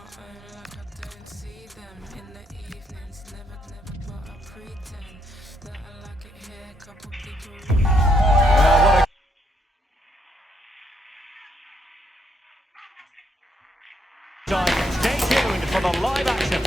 my own like I don't see them in the evenings. Never, but I pretend that I like it here. Couple people. Stay tuned for the live action.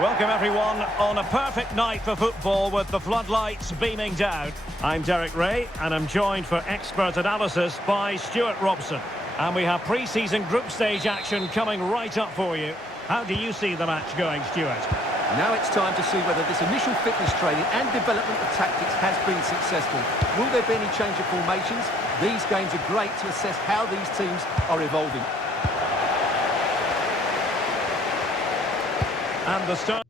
Welcome everyone on a perfect night for football with the floodlights beaming down. I'm Derek Ray and I'm joined for expert analysis by Stuart Robson. And we have pre-season group stage action coming right up for you. How do you see the match going, Stuart? Now it's time to see whether this initial fitness training and development of tactics has been successful. Will there be any change of formations? These games are great to assess how these teams are evolving. And the start.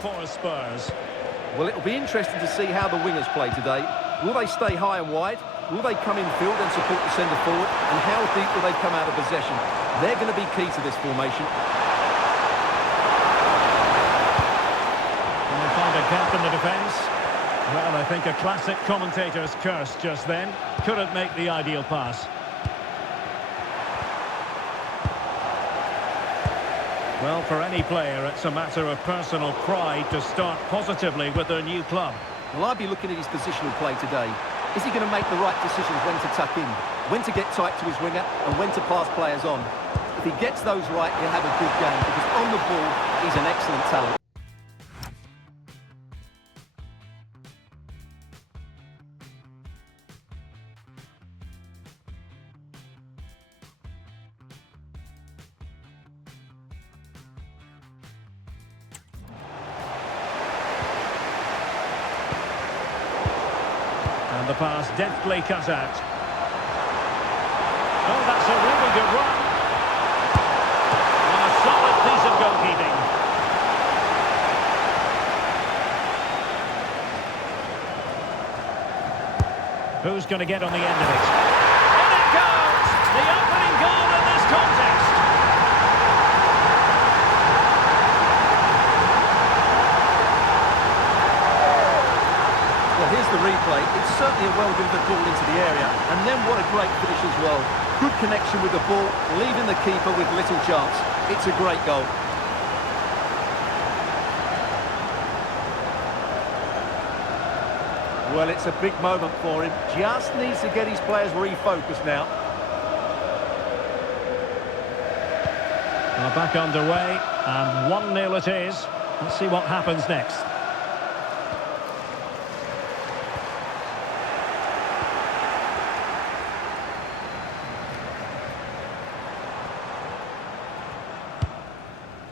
For Spurs. Well, it'll be interesting to see how the wingers play today. Will they stay high and wide? Will they come in field and support the centre forward? And how deep will they come out of possession? They're going to be key to this formation. Can they find a gap in the defence? Well, I think a classic commentator's curse just then. Couldn't make the ideal pass. Well, for any player, it's a matter of personal pride to start positively with their new club. Well, I'd be looking at his positional play today. Is he going to make the right decisions when to tuck in, when to get tight to his winger, and when to pass players on? If he gets those right, he'll have a good game, because on the ball, he's an excellent talent. And the pass deftly cut out. Oh, that's a really good run. And a solid piece of goalkeeping. Who's going to get on the end of it? In it goes! The opening goal in this contest. Well, here's the replay. It's certainly a well-delivered ball into the area. And then what a great finish as well. Good connection with the ball, leaving the keeper with little chance. It's a great goal. Well, it's a big moment for him. Just needs to get his players refocused now. Well, back underway, and 1-0 it is. Let's see what happens next.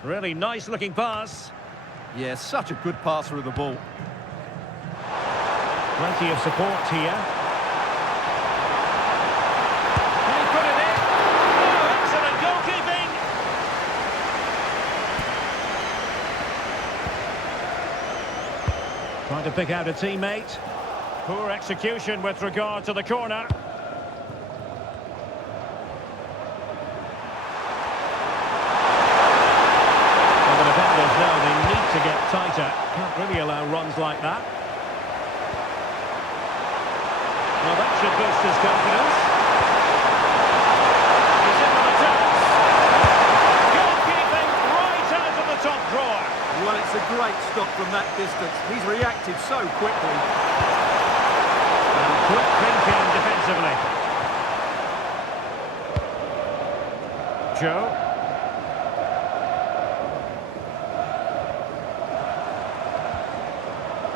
Really nice-looking pass. Yeah, such a good passer of the ball. Plenty of support here. Can he put it in? Oh, excellent goalkeeping! Trying to pick out a teammate. Poor execution with regard to the corner. Well, the defenders know they need to get tighter. Can't really allow runs like that. Well, that should boost his confidence. He's in with a chance. Goalkeeping right out of the top drawer. Well, it's a great stop from that distance. He's reacted so quickly. And quick thinking defensively. Joe.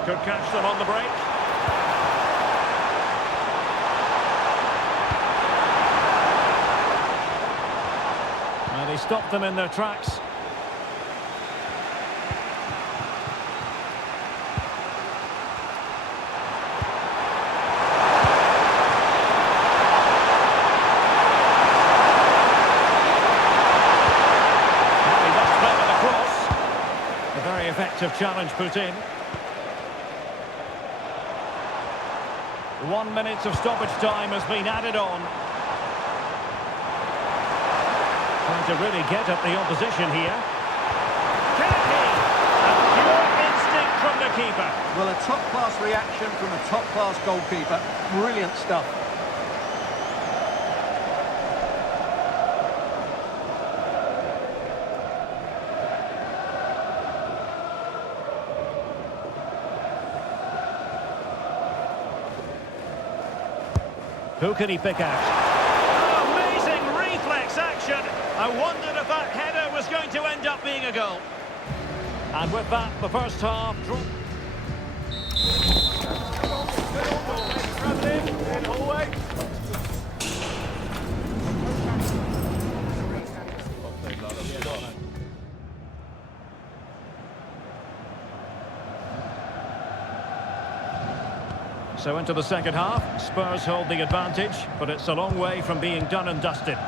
Could catch them on the break. And he stopped them in their tracks. He must play with the cross. A very effective challenge put in. 1 minute of stoppage time has been added on. Trying to really get at the opposition here. Can he? A pure instinct from the keeper. Well, a top-class reaction from a top-class goalkeeper. Brilliant stuff. Who can he pick out? Oh, amazing reflex action. I wondered if that header was going to end up being a goal. And with that, the first half... So into the second half, Spurs hold the advantage, but it's a long way from being done and dusted.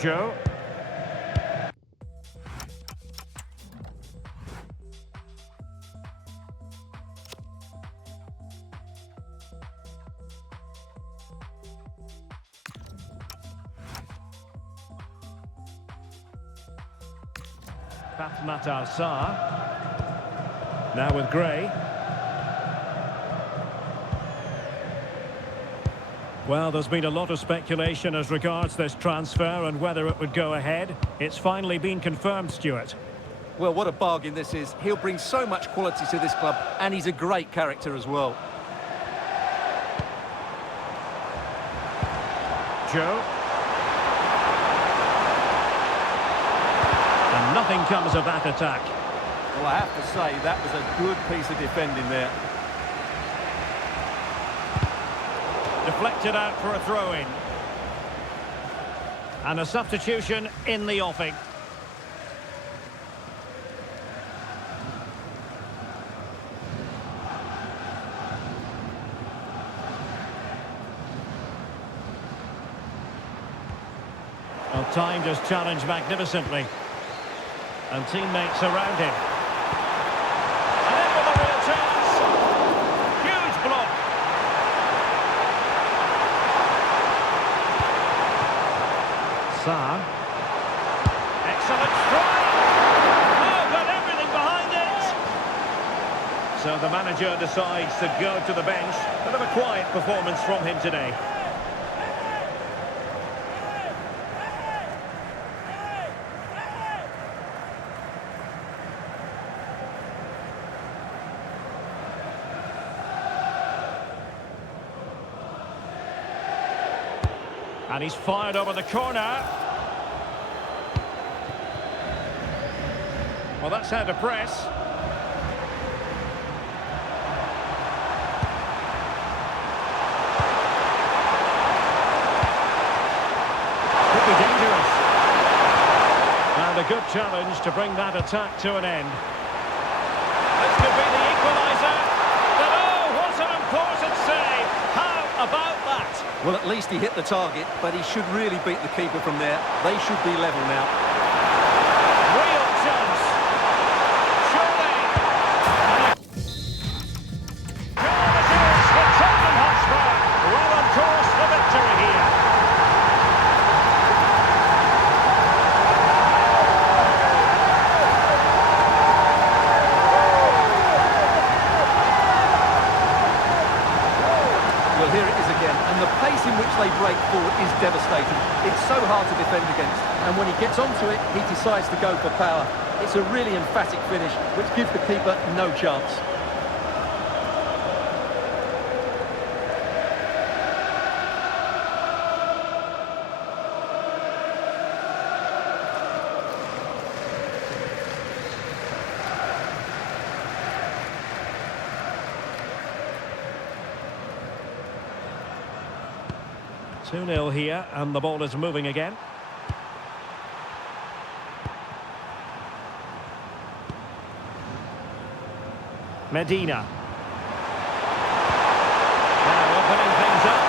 Joe. Matar Sarr. Now with Gray. Well, there's been a lot of speculation as regards this transfer and whether it would go ahead. It's finally been confirmed, Stuart. Well, what a bargain this is. He'll bring so much quality to this club, and he's a great character as well. Joe. And nothing comes of that attack. Well, I have to say, that was a good piece of defending there. Deflected out for a throw-in. And a substitution in the offing. Well, timed his challenge magnificently. And teammates around him. And in with a real chance. Huge block. Sarr. Excellent strike. Oh, got everything behind it. So the manager decides to go to the bench. Bit of a quiet performance from him today. And he's fired over the corner. Well, that's how to press. Could be dangerous. And a good challenge to bring that attack to an end. This could be the equaliser. But oh, what an important save. How about that? Well, at least he hit the target, but he should really beat the keeper from there. They should be level now. Real chance. Surely. Goal it is for Tottenham Hotspur. Well on course for victory here. Well, here it is again, and the pace in which they break forward is devastating. It's so hard to defend against, and when he gets onto it, he decides to go for power. It's a really emphatic finish, which gives the keeper no chance. Two 2-0 here, and the ball is moving again. Medina. Now opening things up.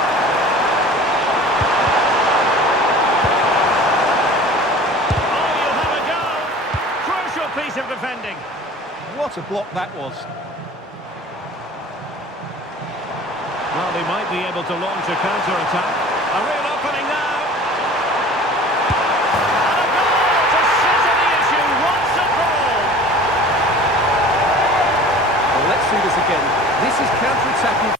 Oh, you have a go. Crucial piece of defending. What a block that was. Well, they might be able to launch a counter-attack. A real opening now. And a goal to settle the issue once and for all. Well, let's see this again. This is counter-attacking.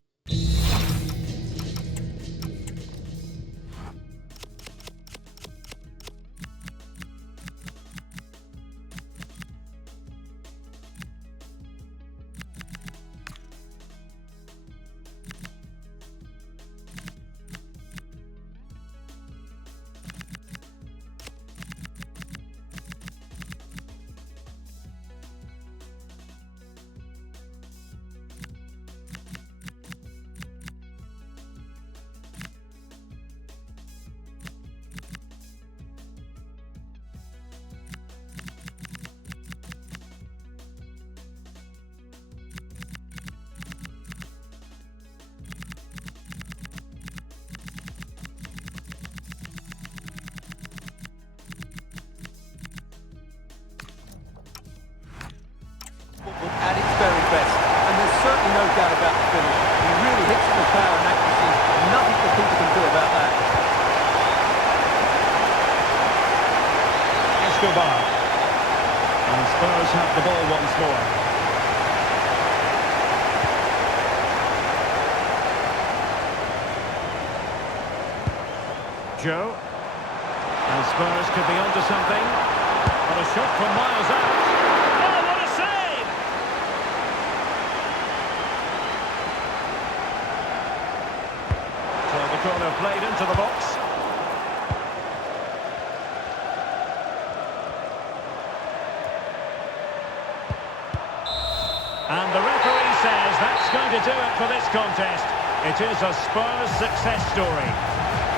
At its very best, and there's certainly no doubt about the finish. He really hits it with power and accuracy. Nothing the keeper can do about that. Escobar. And Spurs have the ball once more. Joe. And Spurs could be onto something. But a shot from miles out. Oh, what a save! So the corner played into the box. And the referee says that's going to do it for this contest. It is a Spurs success story.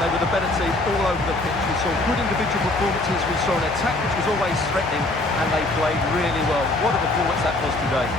They were the better team all over the pitch. We saw good individual performances. We saw an attack which was always threatening, and they played really well. What a performance that was today.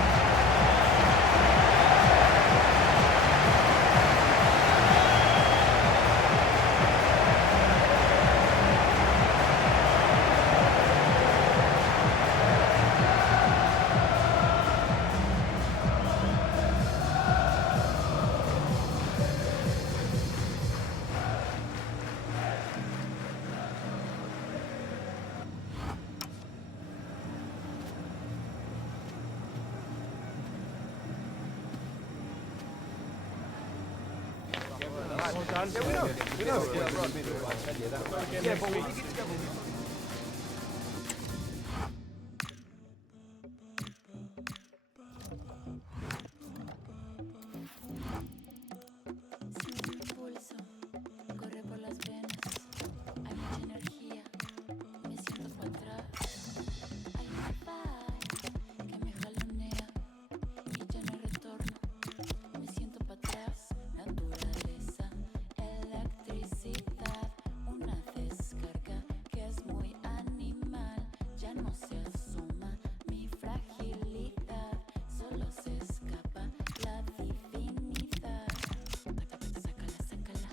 Yeah, but when you get together... Siento el pulso, corre por las venas, hay mucha energía, me siento para atrás, hay una vibe que me jalonea y ya no hay retorno, me siento para atrás, naturaleza, electricidad, una descarga que es muy animal, ya no se asoma mi fragilidad, solo se escapa la divinidad. Sácala, sácala.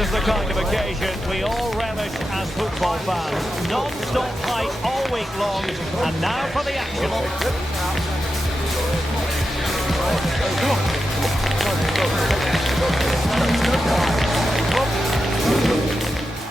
is the kind of occasion we all relish as football fans. Non-stop hype all week long, and now for the action.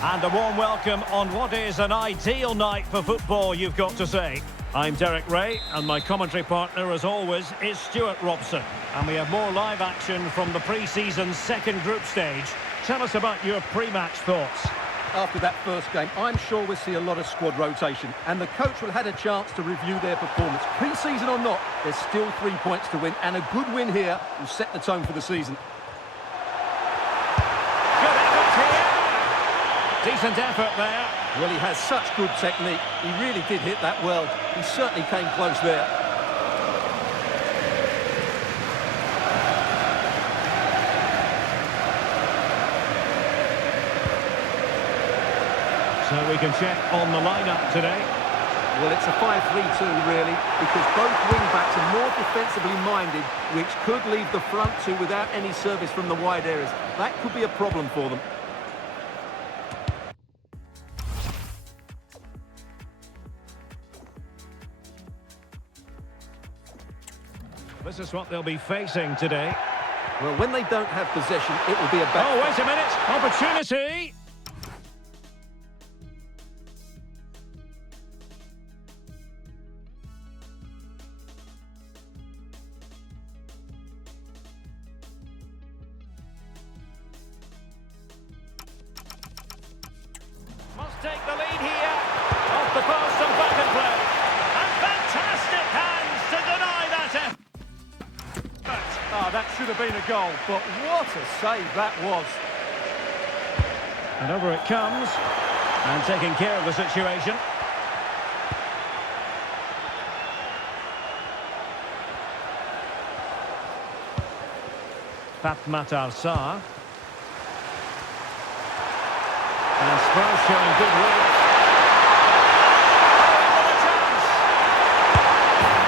And a warm welcome on what is an ideal night for football, you've got to say. I'm Derek Ray, and my commentary partner, as always, is Stuart Robson. And we have more live action from the pre-season second group stage. Tell us about your pre-match thoughts. After that first game, I'm sure we'll see a lot of squad rotation, and the coach will have had a chance to review their performance. Pre-season or not, there's still 3 points to win, and a good win here will set the tone for the season. Good effort here. Decent effort there. Well, he has such good technique. He really did hit that well. He certainly came close there. So we can check on the lineup today. Well, it's a 5-3-2 really, because both wing-backs are more defensively minded, which could leave the front two without any service from the wide areas. That could be a problem for them. This is what they'll be facing today. Well, when they don't have possession, it will be a back. Oh, wait a minute. Opportunity. Must take the lead here. Off the post and back and play. And fantastic hands to deny that effort. That should have been a goal, but what a save that was. And over it comes. And taking care of the situation. Fatmatar Sarr. And Spurs showing good will. Oh, into the chance!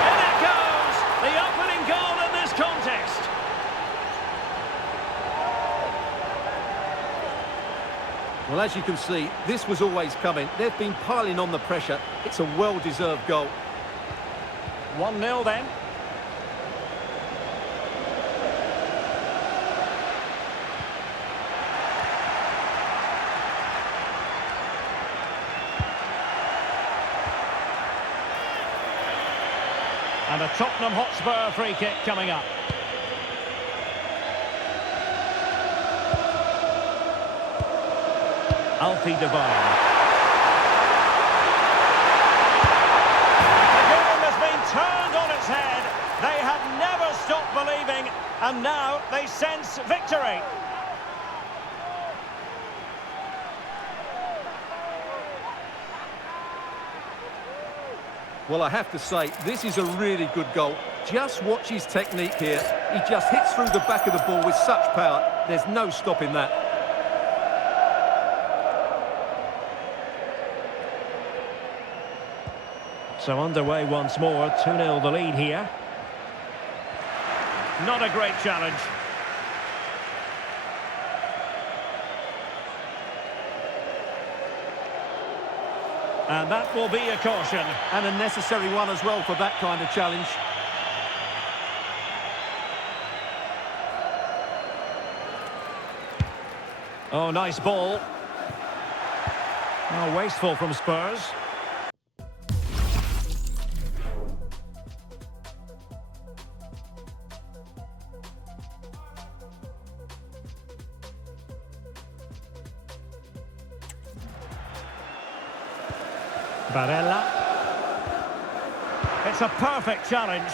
In it goes! The opening goal in this contest. Well, as you can see, this was always coming. They've been piling on the pressure. It's a well-deserved goal. 1-0 then. And a Tottenham Hotspur free kick coming up. Alfie Devine. The game has been turned on its head. They have never stopped believing, and now they sense victory. Well, I have to say, this is a really good goal. Just watch his technique here. He just hits through the back of the ball with such power. There's no stopping that. So underway once more, 2-0 the lead here. Not a great challenge. And that will be a caution. And a necessary one as well for that kind of challenge. Oh, nice ball. Oh, wasteful from Spurs. Barella. It's a perfect challenge.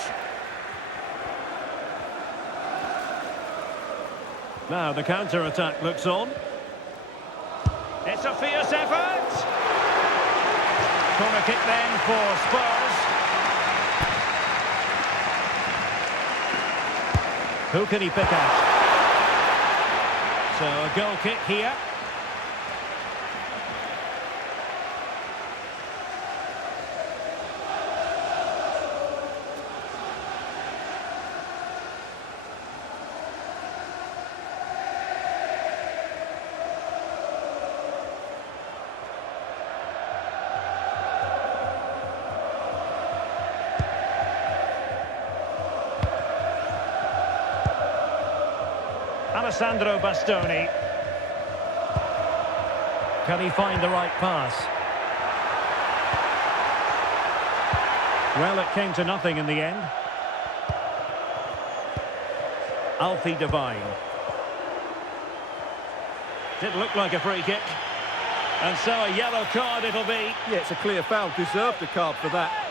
Now the counter-attack looks on. It's a fierce effort. Corner kick then for Spurs. Who can he pick out? So a goal kick here. Alessandro Bastoni. Can he find the right pass? Well, it came to nothing in the end. Alfie Devine. Did look like a free kick. And so a yellow card it'll be. Yeah, it's a clear foul. Deserved a card for that.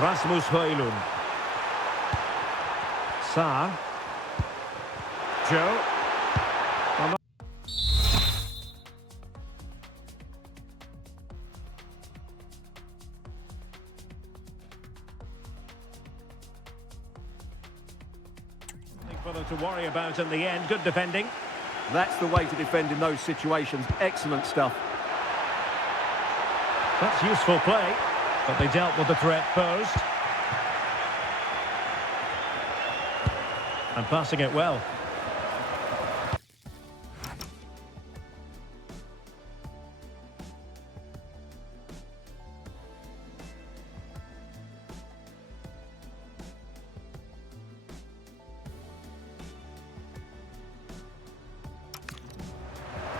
Rasmus Højlund. Sarr. Joe. Well, not for them to worry about in the end. Good defending. That's the way to defend in those situations. Excellent stuff. That's useful play, but they dealt with the threat posed. And passing it well.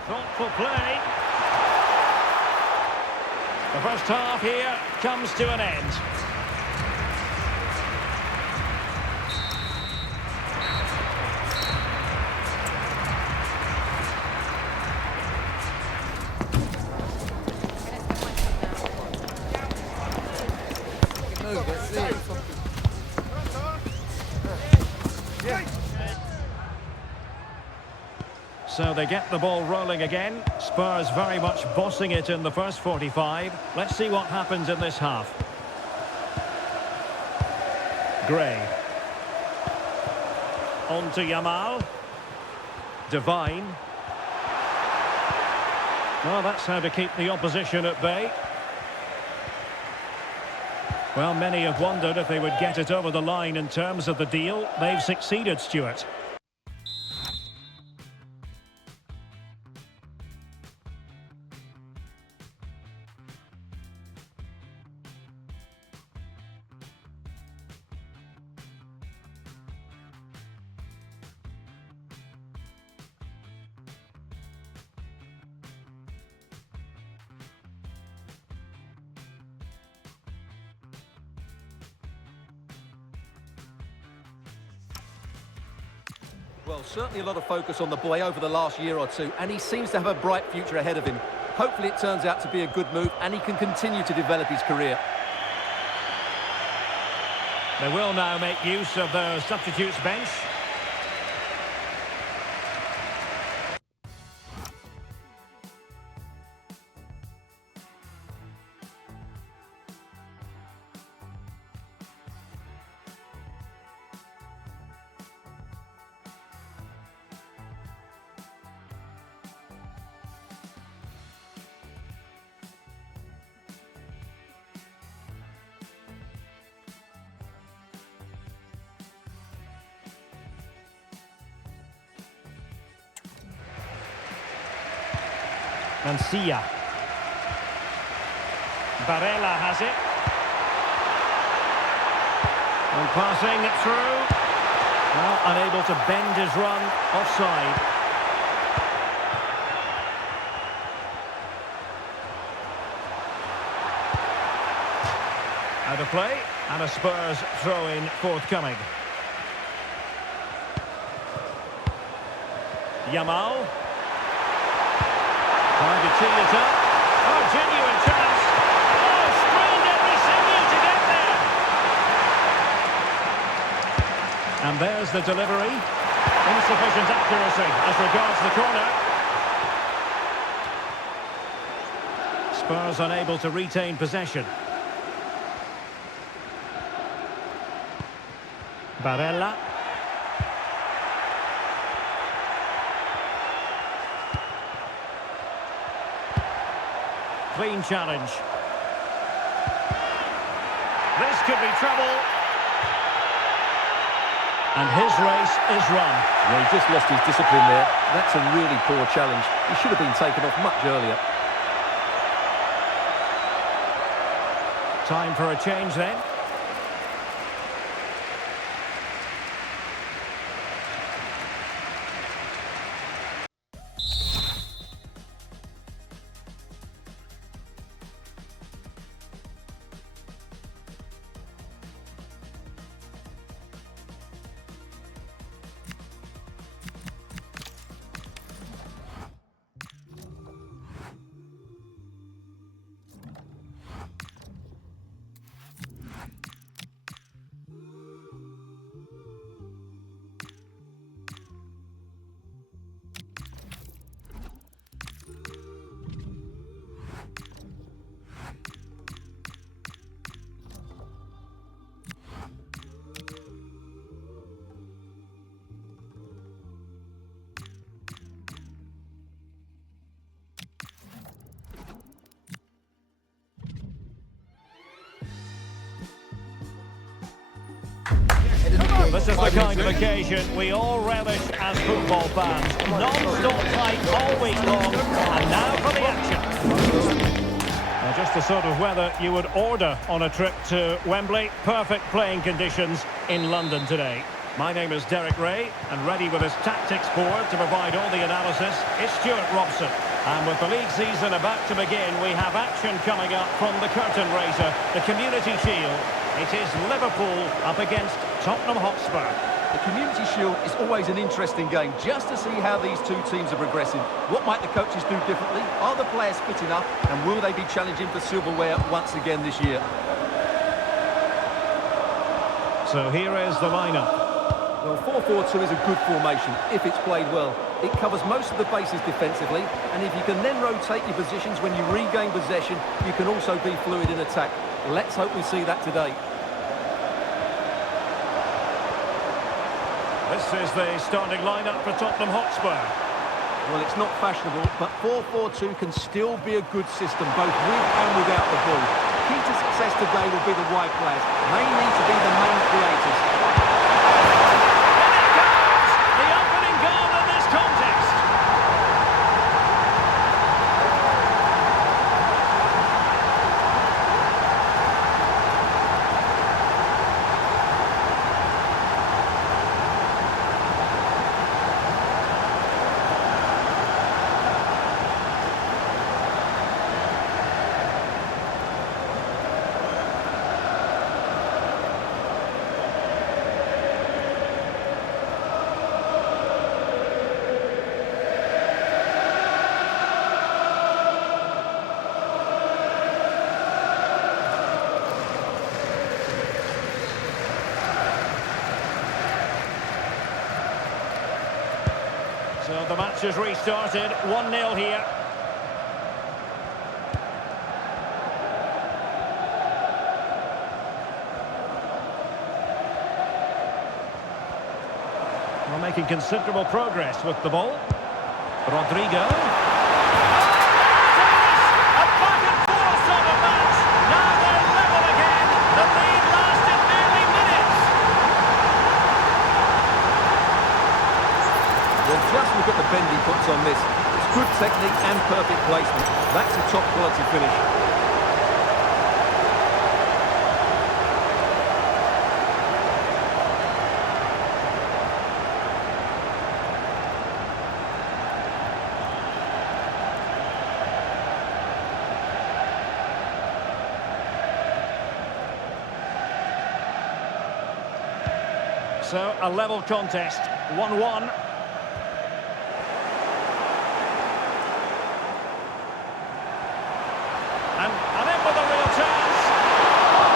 Thoughtful play. The first half here comes to an end. So they get the ball rolling again. Spurs very much bossing it in the first 45. Let's see what happens in this half. Gray. On to Yamal. Devine. Well, that's how to keep the opposition at bay. Well, many have wondered if they would get it over the line in terms of the deal. They've succeeded, Stuart. Well, certainly a lot of focus on the boy over the last year or two, and he seems to have a bright future ahead of him. Hopefully it turns out to be a good move, and he can continue to develop his career. They will now make use of the substitutes bench. Mancia. Barella has it. And passing it through. Well, unable to bend his run. Offside. Out of play. And a Spurs throw-in forthcoming. Yamal. Trying to tee it up. Oh, genuine chance. Oh, screened every signal to get there. And there's the delivery. Insufficient accuracy as regards the corner. Spurs unable to retain possession. Barella. Clean challenge. could be trouble. And his race is run. Yeah, he just lost his discipline there. That's a really poor challenge. He should have been taken off much earlier. Time for a change then. This is the kind of occasion we all relish as football fans. Non-stop fight all week long, and now for the action. Now, just the sort of weather you would order on a trip to Wembley. Perfect playing conditions in London today. My name is Derek Ray, and ready with his tactics board to provide all the analysis is Stuart Robson. And with the league season about to begin, we have action coming up from the curtain raiser, the Community Shield. It is Liverpool up against Tottenham Hotspur. The Community Shield is always an interesting game, just to see how these two teams are progressing. What might the coaches do differently? Are the players fit enough? And will they be challenging for silverware once again this year? So here is the lineup. Well, 4-4-2 is a good formation if it's played well. It covers most of the bases defensively, and if you can then rotate your positions when you regain possession, you can also be fluid in attack. Let's hope we see that today. This is the starting lineup for Tottenham Hotspur. Well, it's not fashionable, but 4-4-2 can still be a good system, both with and without the ball. Key to success today will be the wide players. They need to be the main creators. The opening goal in this contest. So the match has restarted, 1-0 here. We're making considerable progress with the ball. Rodrigo. A back and forth sort of match. Now they're level again. The lead lasted nearly minutes. Well, just look at the bend he puts on this. It's good technique and perfect placement. That's a top quality finish. So, a level contest, 1-1. And in with a real chance.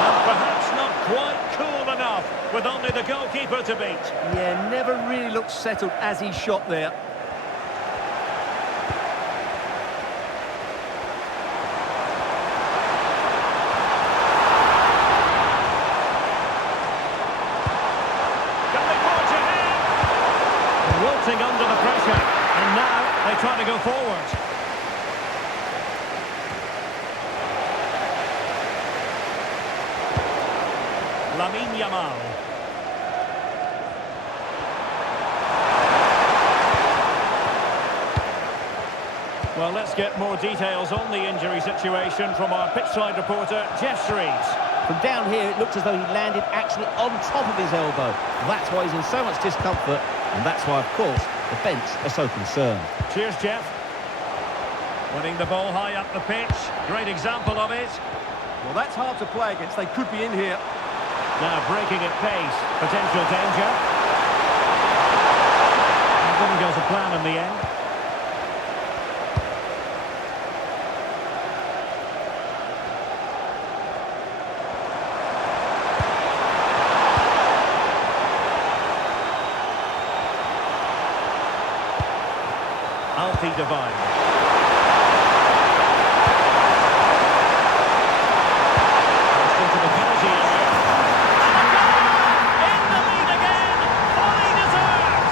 And perhaps not quite cool enough, with only the goalkeeper to beat. Yeah, never really looked settled as he shot there. Wilting under the pressure, and now they try to go forward. Lamine Yamal. Well, let's get more details on the injury situation from our pitchside reporter, Jeff Shreves. From down here, it looked as though he landed actually on top of his elbow. That's why he's in so much discomfort, and that's why, of course, the bench are so concerned. Cheers, Jeff. Winning the ball high up the pitch. Great example of it. Well, that's hard to play against. They could be in here. Now breaking at pace. Potential danger. It didn't go to plan in the end. Alfie Devine. Passed into the penalty area. And a goal! In the lead again! Fully deserved!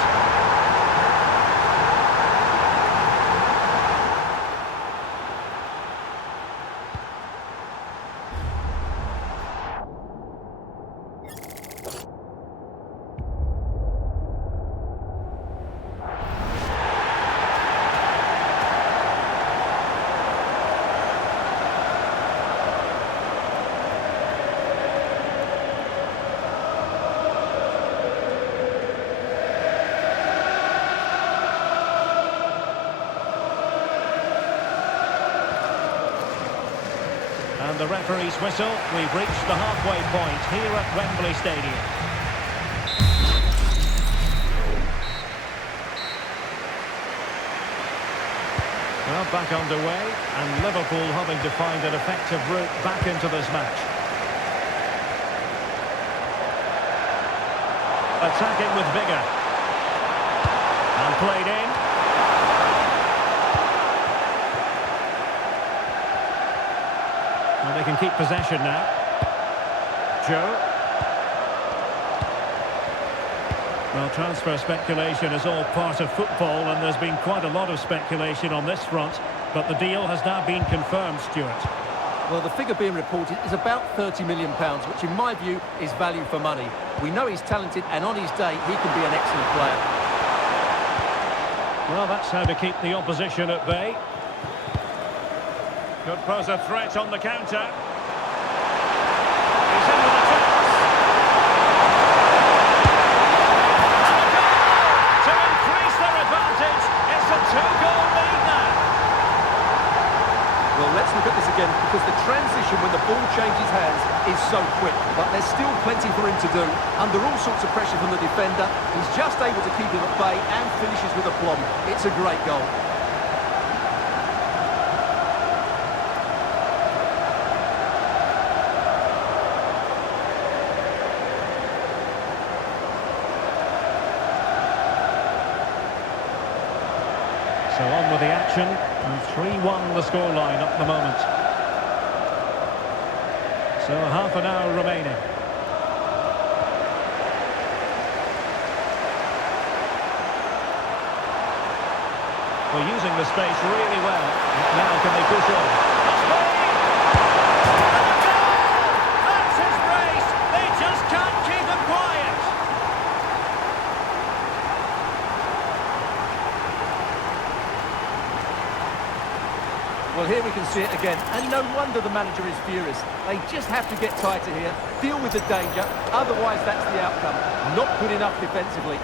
And the referee's whistle. We've reached the halfway point here at Wembley Stadium. Well, back underway, and Liverpool having to find an effective route back into this match. Attacking with vigour. And played in. Well, they can keep possession now. Joe. Well, transfer speculation is all part of football, and there's been quite a lot of speculation on this front, but the deal has now been confirmed, Stuart. Well, the figure being reported is about £30 million, which in my view is value for money. We know he's talented, and on his day, he can be an excellent player. Well, that's how to keep the opposition at bay. Could pose a threat on the counter. He's in with a chance. And a goal to increase their advantage. It's a two-goal lead now. Well, let's look at this again, because the transition when the ball changes hands is so quick. But there's still plenty for him to do. Under all sorts of pressure from the defender, he's just able to keep him at bay and finishes with aplomb. It's a great goal. So on with the action, and 3-1 the scoreline at the moment. So half an hour remaining. Well, using the space really well. Now can they push on? That's big! And a goal! That's his brace! They just can't keep him quiet! Well, here we can see it again, and no wonder the manager is furious. They just have to get tighter here, deal with the danger, otherwise that's the outcome. Not good enough defensively.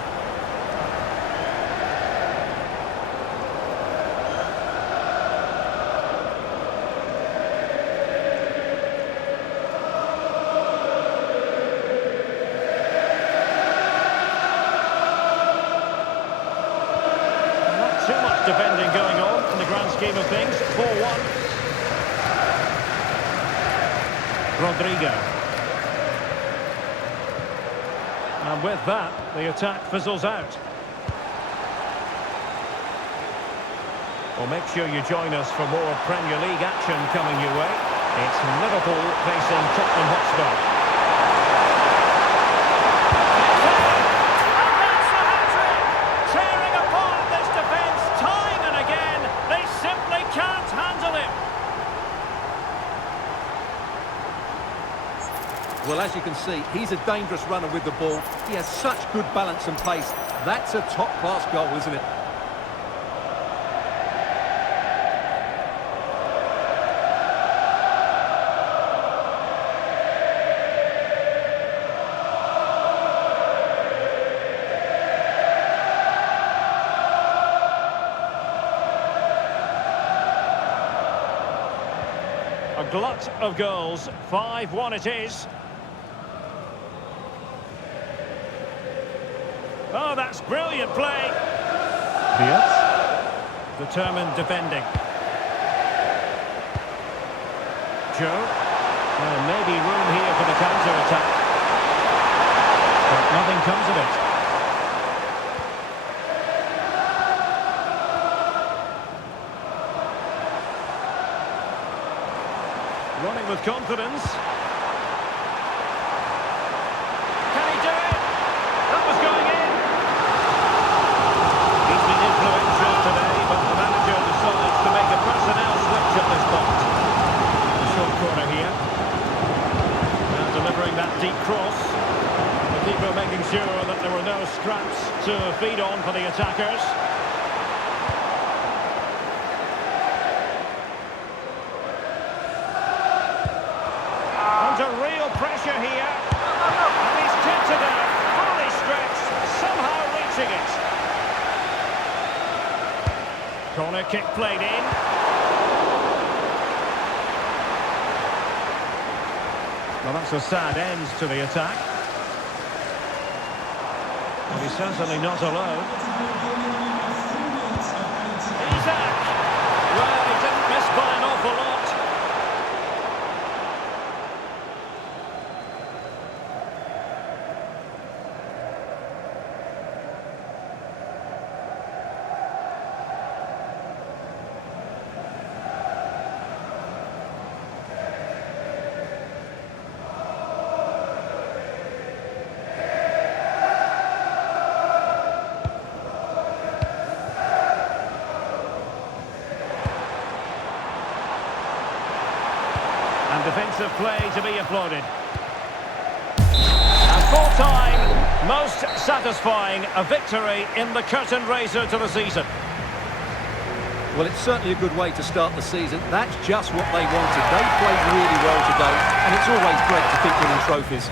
Not too much defending going on in the grand scheme of things. 4-1. Rodrigo. And with that, the attack fizzles out. Well, make sure you join us for more Premier League action coming your way. It's Liverpool facing Tottenham Hotspur. Well, as you can see, he's a dangerous runner with the ball. He has such good balance and pace. That's a top-class goal, isn't it? A glut of goals, 5-1 it is. Oh, that's brilliant play. Diaz. Determined defending. Joe. Well, maybe room here for the counter-attack. But nothing comes of it. Running with confidence. Can he do it? That was going in. He's been influential today, but the manager decides to make a personnel switch at this point. A short corner here. And delivering that deep cross. The keeper making sure that there were no scraps to feed on for the attackers. Under real pressure here. And he's tipped it out. Fully stretched. Somehow reaching it. Corner kick played in. Well, that's a sad end to the attack. Well, he's certainly not alone. Isaac! Well, he didn't miss by an awful lot. And defensive play to be applauded. And full time, most satisfying, a victory in the curtain raiser to the season. Well, it's certainly a good way to start the season. That's just what they wanted. They played really well today, and it's always great to keep winning trophies.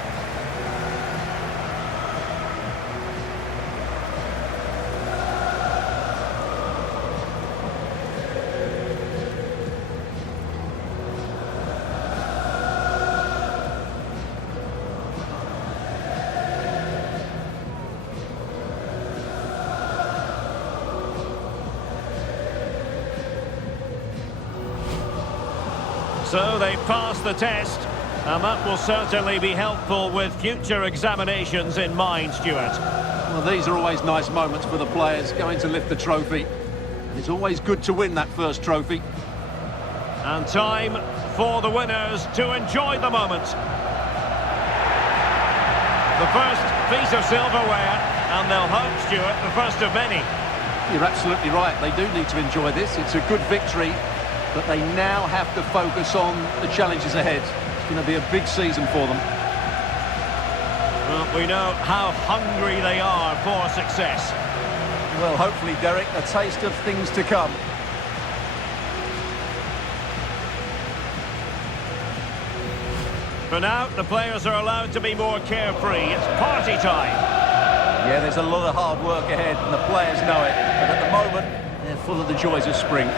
So they passed the test, and that will certainly be helpful with future examinations in mind, Stuart. Well, these are always nice moments for the players going to lift the trophy. And it's always good to win that first trophy. And time for the winners to enjoy the moment. The first piece of silverware, and they'll hope, Stuart, the first of many. You're absolutely right. They do need to enjoy this. It's a good victory, but they now have to focus on the challenges ahead. It's going to be a big season for them. Well, we know how hungry they are for success. Well, hopefully, Derek, a taste of things to come. For now, the players are allowed to be more carefree. It's party time. Yeah, there's a lot of hard work ahead, and the players know it. But at the moment, they're full of the joys of spring.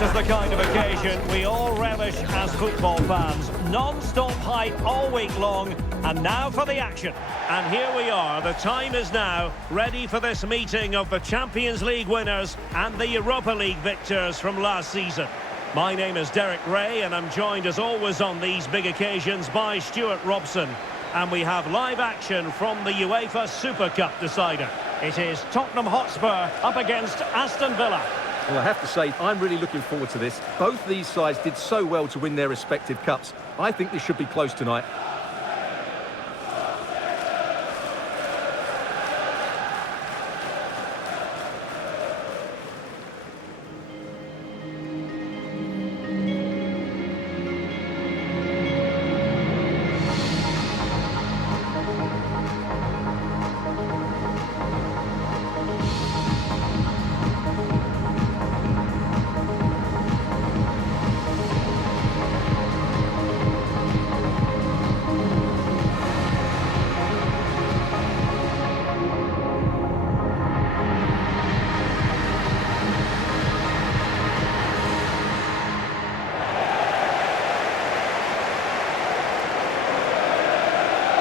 This is the kind of occasion we all relish as football fans. Non-stop hype all week long, and now for the action. And here we are, the time is now, ready for this meeting of the Champions League winners and the Europa League victors from last season. My name is Derek Ray, and I'm joined as always on these big occasions by Stuart Robson. And we have live action from the UEFA Super Cup decider. It is Tottenham Hotspur up against Aston Villa. Well, I have to say, I'm really looking forward to this. Both these sides did so well to win their respective cups. I think this should be close tonight.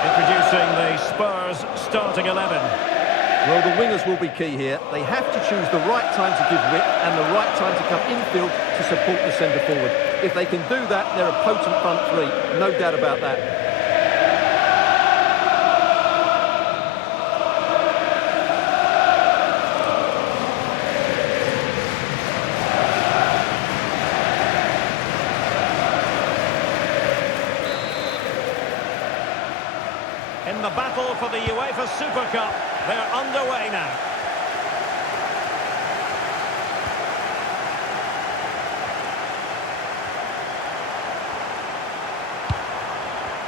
Introducing the Spurs starting 11. Well, the wingers will be key here. They have to choose the right time to give width and the right time to come infield to support the centre forward. If they can do that, they're a potent front three. No doubt about that. In the battle for the UEFA Super Cup, they're underway now.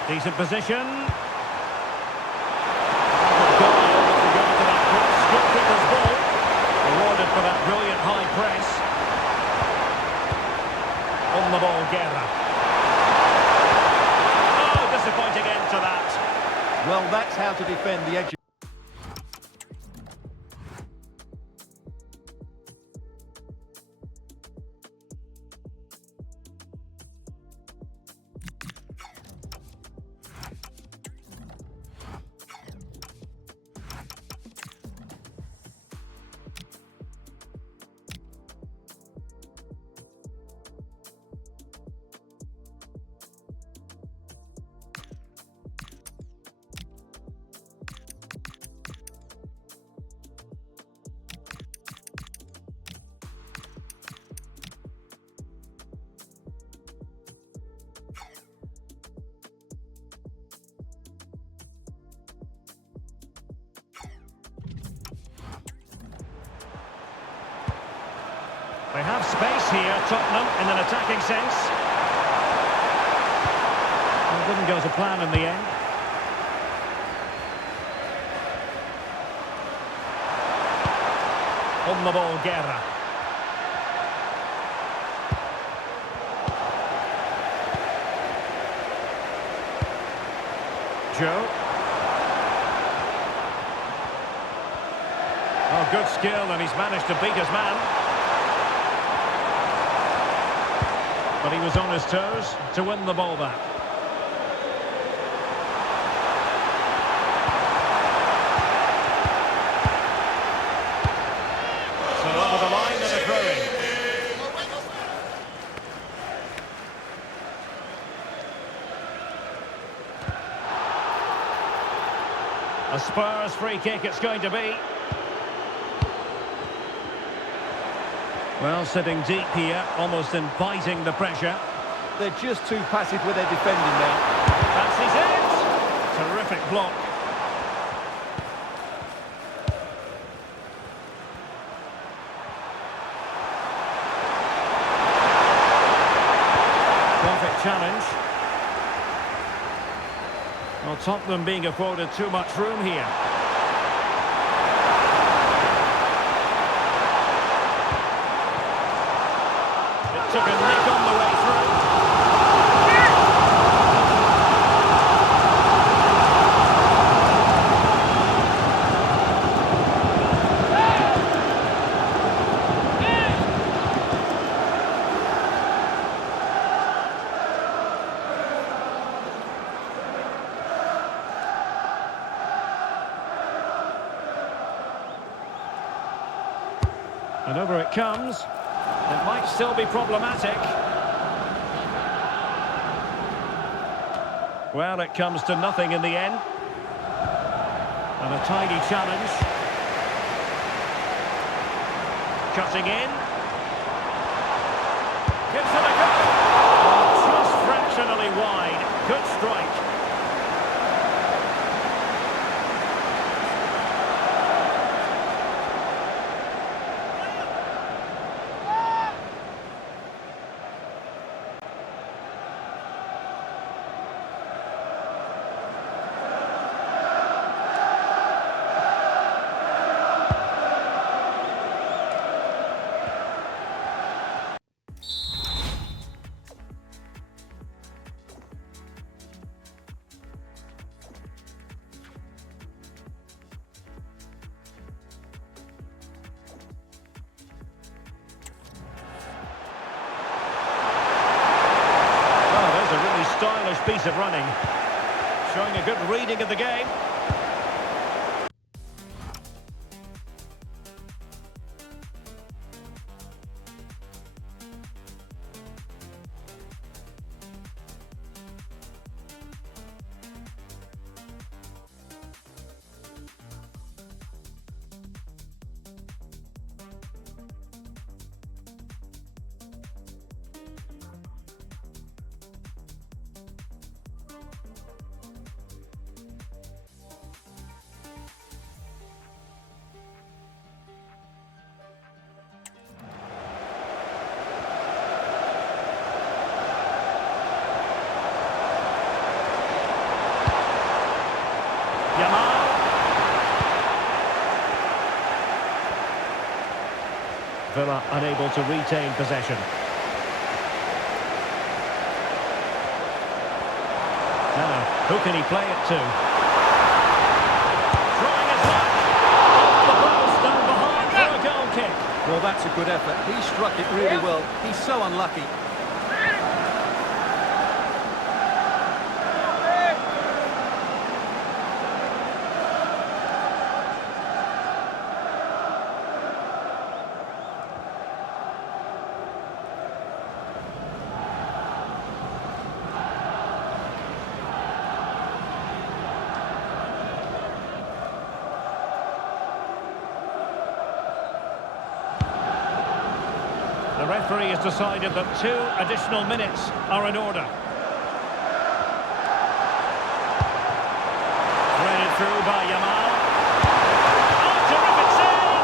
Decent position. Good goal with regard to that cross. Good keeper's ball. Awarded for that brilliant high press. On the ball, Guerra. Oh, disappointing end to that. Well, that's how to defend the edge. They have space here, Tottenham, in an attacking sense. It didn't go to plan in the end. On the ball, Guerra. Joe. Oh, good skill, and he's managed to beat his man. But he was on his toes to win the ball back. So over the line and a throw-in. A Spurs free kick it's going to be. Well, sitting deep here, almost inviting the pressure. They're just too passive with their defending now. Fancies it! Terrific block. Perfect challenge. Well, Tottenham being afforded too much room here. Took a nick on the way through. And over it comes. It might still be problematic. Well, it comes to nothing in the end. And a tidy challenge. Cutting in. Gives it a go. Just fractionally wide. Good strike. Stylish piece of running, showing a good reading of the game. Villa unable to retain possession. Now, who can he play it to? Trying his luck. Off the post and behind for a goal kick. Well, that's a good effort. He struck it really well. He's so unlucky. The referee has decided that 2 additional minutes are in order. Threaded through by Yamal. Oh, terrific save!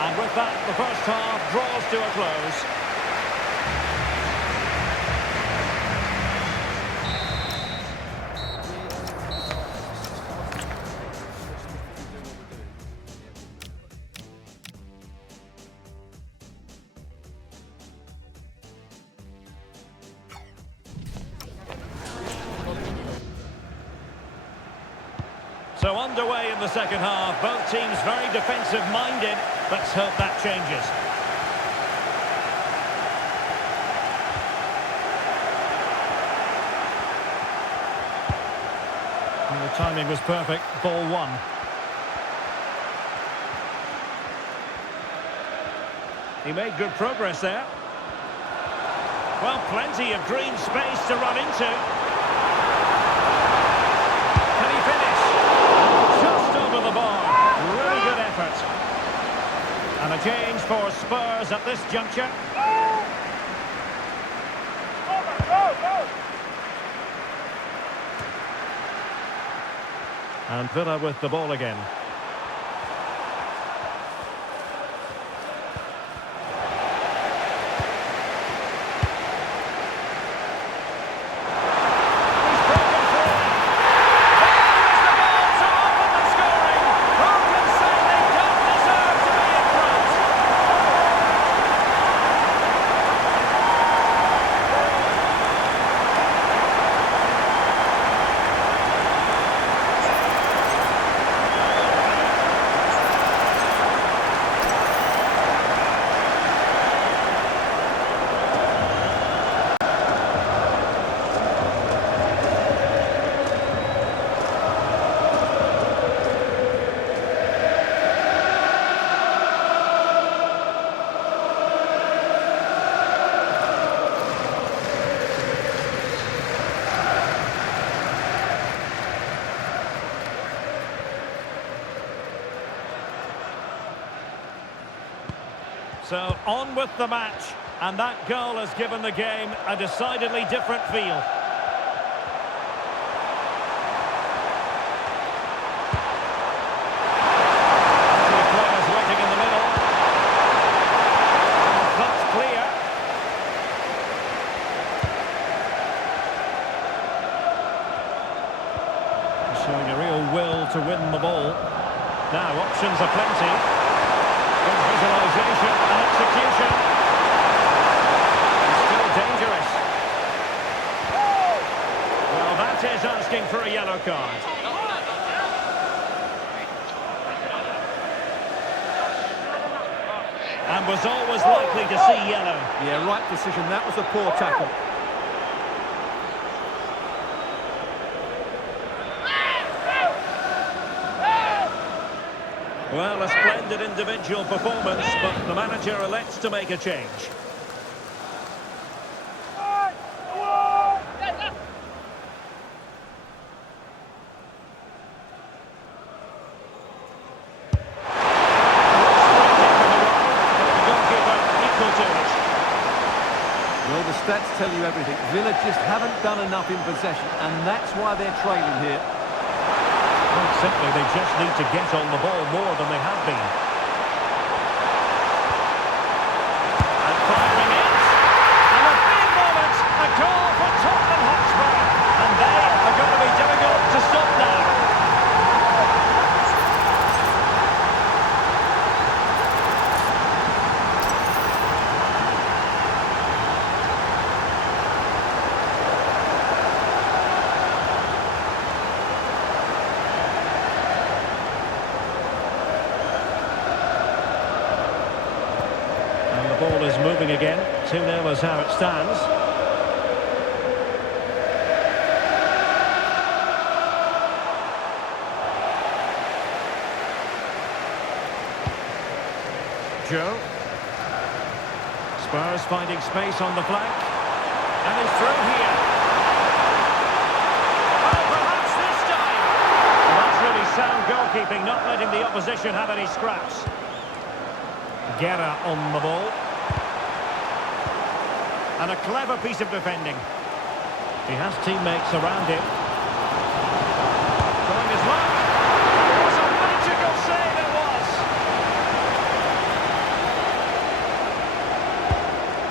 And with that, the first half draws to a close. So underway in the second half, both teams very defensive-minded. Let's hope that changes. And the timing was perfect, ball one. He made good progress there. Well, plenty of green space to run into. Can he finish? Just over the bar. Really good effort. And a change for Spurs at this juncture. And Villa with the ball again. So on with the match, and that goal has given the game a decidedly different feel. Two players waiting in the middle. And that's clear. Showing a real will to win the ball. Now options are plenty. Good visualisation and execution. He's still dangerous. Well, that is asking for a yellow card. And was always likely to see yellow. Yeah, right decision. That was a poor tackle. Well, a splendid individual performance, but the manager elects to make a change. Well, the stats tell you everything. Villa just haven't done enough in possession, and that's why they're trailing here. Quite simply, they just need to get on the ball more than they have been. And firing it. And a big moment. A goal for Tottenham Hotspur. And they are going to be difficult to stop now. Ball is moving again. 2-0 is how it stands. Joe. Spurs finding space on the flank. And he's through here. Oh, perhaps this time. Well, that's really sound goalkeeping, not letting the opposition have any scraps. Guerra on the ball. And a clever piece of defending. He has teammates around him. Going his luck. It was a magical save, it was.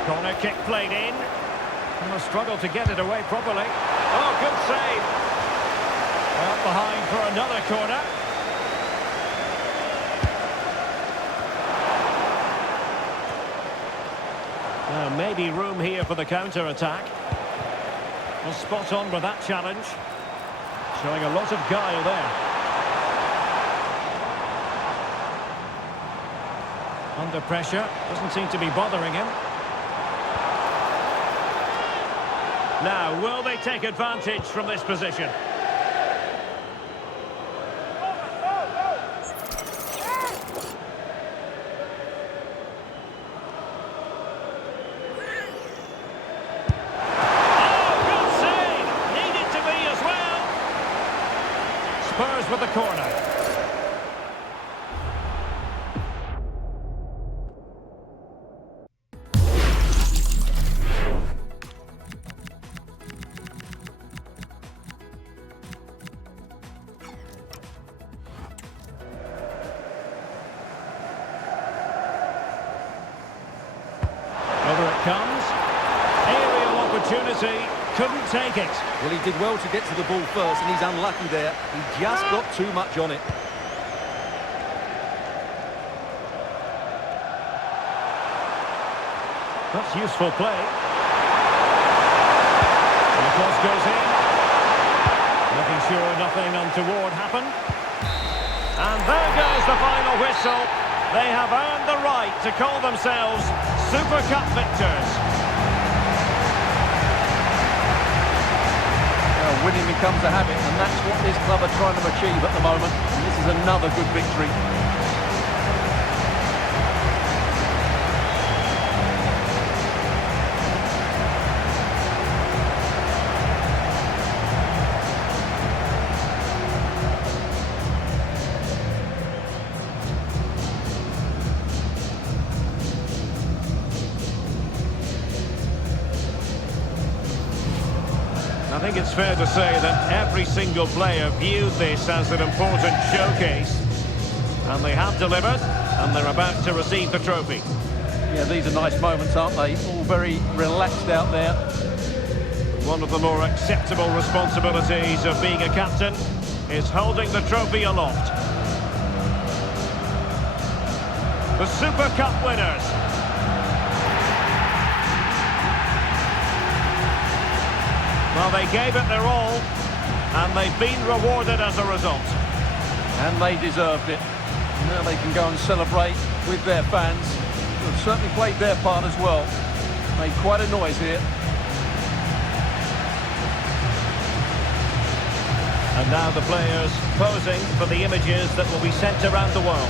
Corner kick played in. And a struggle to get it away properly. Oh, good save. Out behind for another corner. Now, maybe room here for the counter-attack. Well, spot on with that challenge. Showing a lot of guile there. Under pressure. Doesn't seem to be bothering him. Now, will they take advantage from this position? Spurs with the corner. Over it comes. Aerial opportunity. Couldn't take it. Well, he did well to get to the ball first, and he's unlucky there. He just got too much on it. That's useful play. And the cross goes in. Making sure nothing untoward happened. And there goes the final whistle. They have earned the right to call themselves Super Cup victors. Winning becomes a habit, and that's what this club are trying to achieve at the moment. And this is another good victory. I think it's fair to say that every single player viewed this as an important showcase. And they have delivered, and they're about to receive the trophy. Yeah, these are nice moments, aren't they? All very relaxed out there. One of the more acceptable responsibilities of being a captain is holding the trophy aloft. The Super Cup winners. Well, they gave it their all, and they've been rewarded as a result. And they deserved it. Now they can go and celebrate with their fans, who have certainly played their part as well. Made quite a noise here. And now the players posing for the images that will be sent around the world.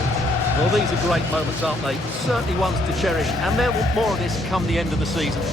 Well, these are great moments, aren't they? Certainly ones to cherish, and there will be more of this come the end of the season.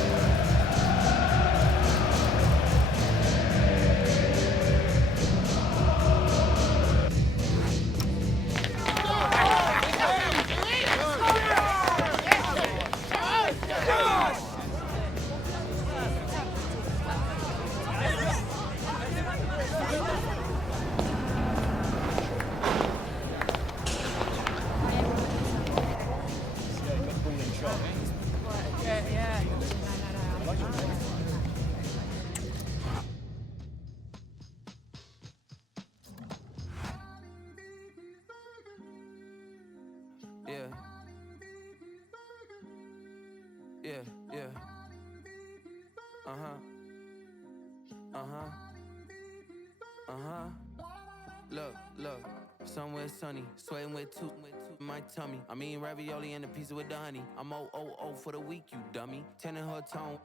Look, somewhere sunny, sweating with two my tummy. I mean ravioli and a pizza with the honey. I'm O for the week, you dummy. 10 in her tone.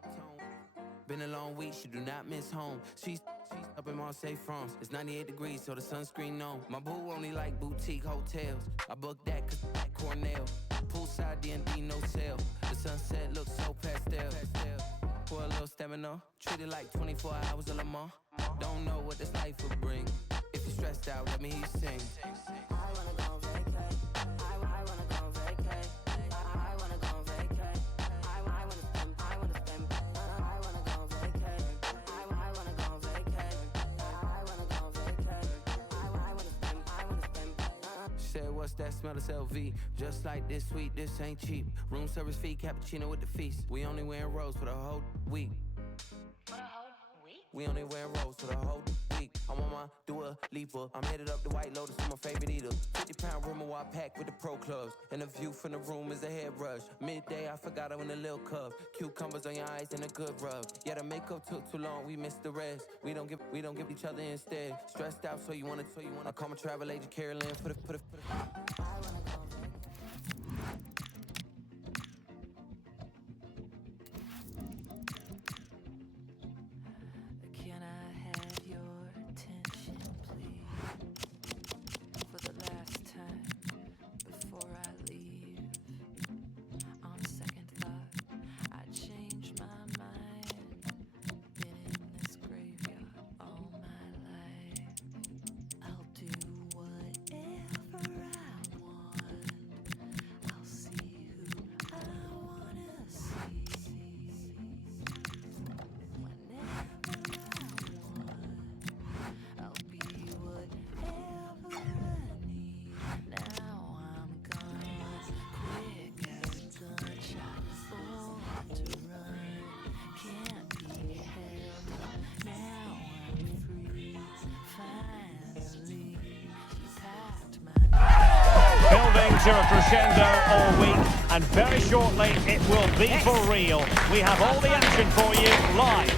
Been a long week, she do not miss home. She's up in Marseille, France. It's 98 degrees, so the sunscreen on. My boo only like boutique hotels. I booked that cause that Cornell. Poolside D&D, no sale. The sunset looks so pastel. For a little stamina, treat it like 24 hours of Le Mans. Don't know what this life will bring. If you're stressed out, let me hear you sing. I wanna go on vacay. I wanna go on vacay. I wanna go on vacay. I wanna spend. I wanna go on vacay. I wanna go on vacay. I wanna go on vacay. I wanna spend. Said, what's that smell? It's LV. Just like this sweet, this ain't cheap. Room service fee, cappuccino with the feast. We only wearing rose for the whole week. We only wear rose for the whole week. I'm on my Dua Lipa. I'm headed up the White Lotus for my favorite eater. 50-pound room I packed with the pro clubs. And the view from the room is a head rush. Midday, I forgot I went a little cup. Cucumbers on your eyes and a good rub. Yeah, the makeup took too long, we missed the rest. We don't give each other instead. Stressed out, so you wanna. I call my travel agent Carolyn for the. I wanna go. Building to a crescendo all week, and very shortly it will be for real. We have all the action for you live.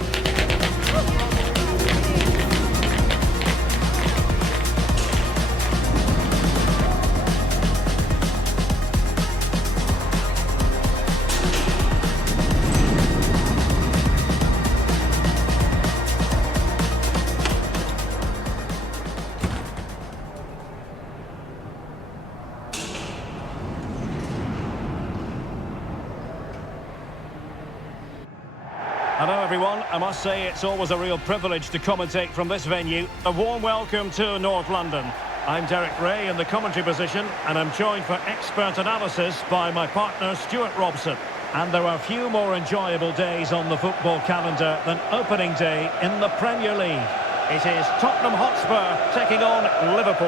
Hello everyone, I must say it's always a real privilege to commentate from this venue. A warm welcome to North London. I'm Derek Ray in the commentary position, and I'm joined for expert analysis by my partner Stuart Robson. And there are few more enjoyable days on the football calendar than opening day in the Premier League. It is Tottenham Hotspur taking on Liverpool.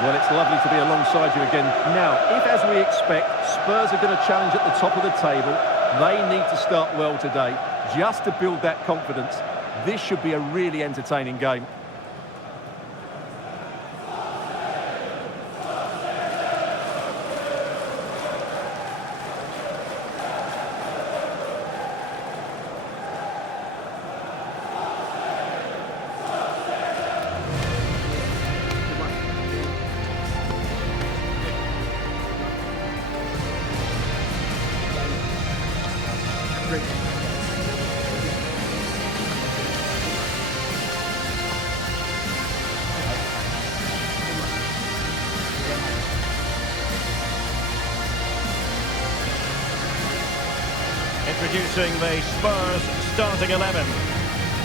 Well, it's lovely to be alongside you again. Now, if, as we expect, Spurs are going to challenge at the top of the table, they need to start well today, just to build that confidence. This should be a really entertaining game. Introducing the Spurs starting 11.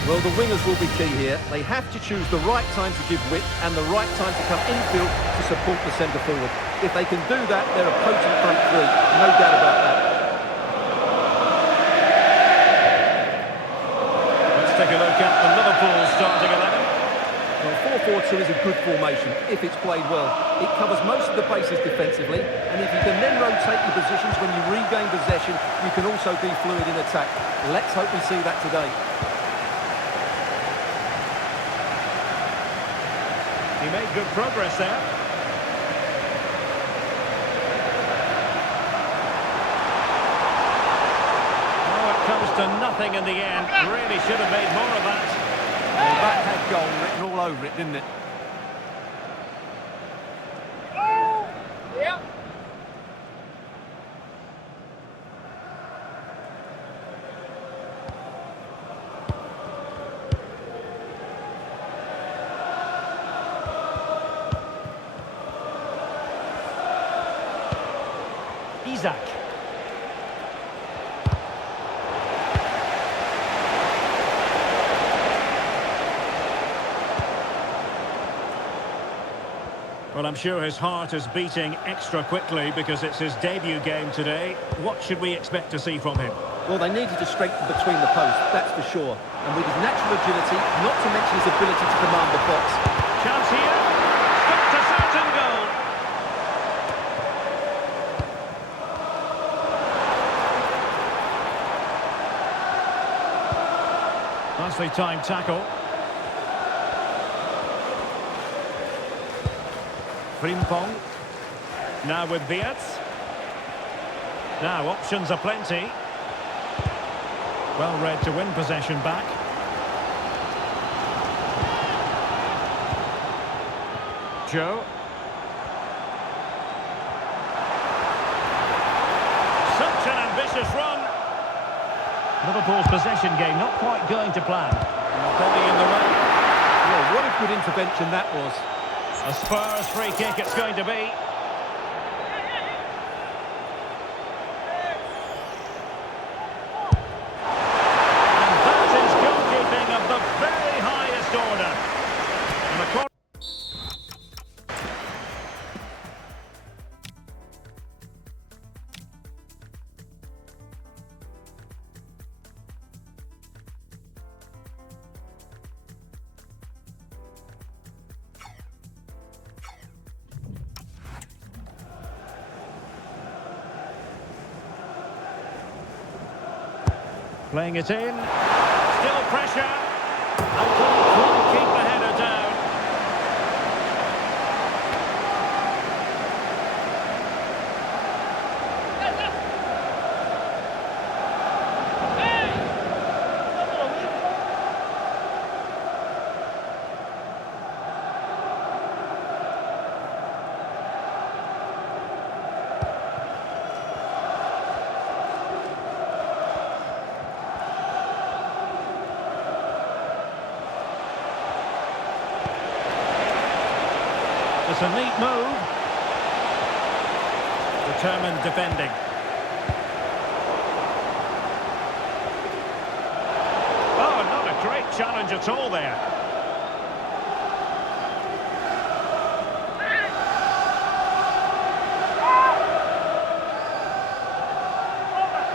Well, the wingers will be key here. They have to choose the right time to give width and the right time to come infield to support the centre forward. If they can do that, they're a potent front three. No doubt about that. Let's take a look at the Liverpool starting 11. Well, 4-4-2 is a good formation if it's played well. It covers most of the bases defensively, and if you can then rotate your positions when you regain possession, you can also be fluid in attack. Let's hope we see that today. He made good progress there. Oh, it comes to nothing in the end. Really should have made more of that. Well, that had goal written all over it, didn't it? Isaac. Well, I'm sure his heart is beating extra quickly because it's his debut game today. What should we expect to see from him? Well, they needed to strengthen between the posts, that's for sure. And with his natural agility, not to mention his ability to command the box. Chance here. Stopped a certain goal. Nicely timed tackle. Frimpong. Now with Vietz. Now options are plenty. Well read to win possession back. Joe. Such an ambitious run. Liverpool's possession game not quite going to plan. Body in the way. Well, what a good intervention that was. A Spurs free kick it's going to be. And that is goalkeeping of the very highest order. And of course, playing it in. Still pressure. And couldn't keep the header down. It's a neat move. Determined defending. Oh, not a great challenge at all there.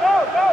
Go, go!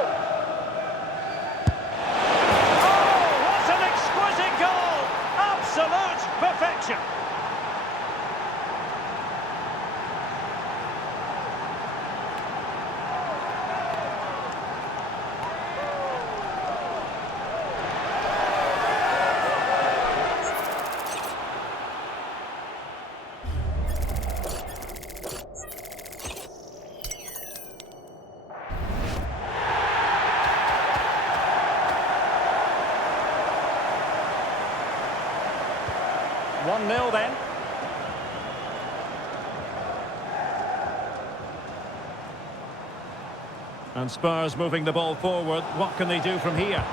1-0 then. And Spurs moving the ball forward. What can they do from here?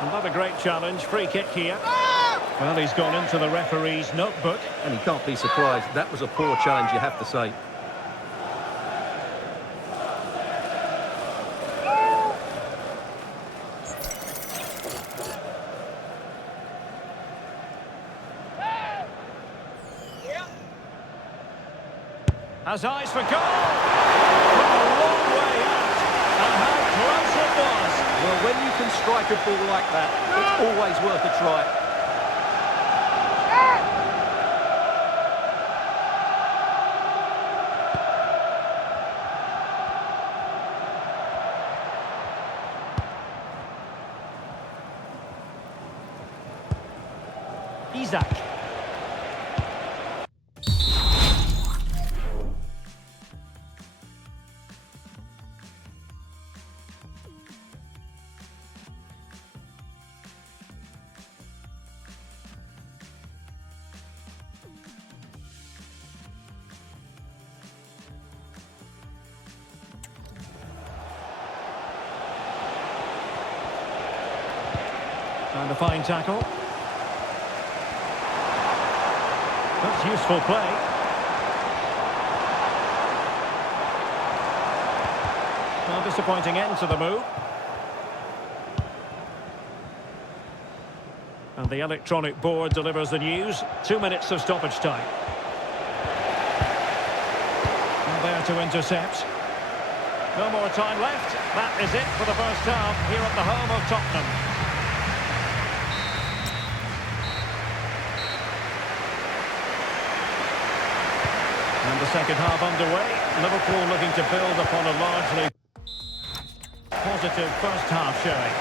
Another great challenge. Free kick here. Well, he's gone into the referee's notebook. And he can't be surprised. That was a poor challenge, you have to say. Has eyes for goal. From a long way out. And how close it was. Well, when you can strike a ball like that, it's always worth a try. Isaac. And a fine tackle. That's useful play. Well, disappointing end to the move. And the electronic board delivers the news. 2 minutes of stoppage time. And there to intercept. No more time left. That is it for the first half here at the home of Tottenham. And the second half underway. Liverpool looking to build upon a largely positive first half showing.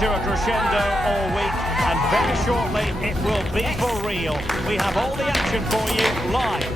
To a crescendo all week, and very shortly it will be for real. We have all the action for you live.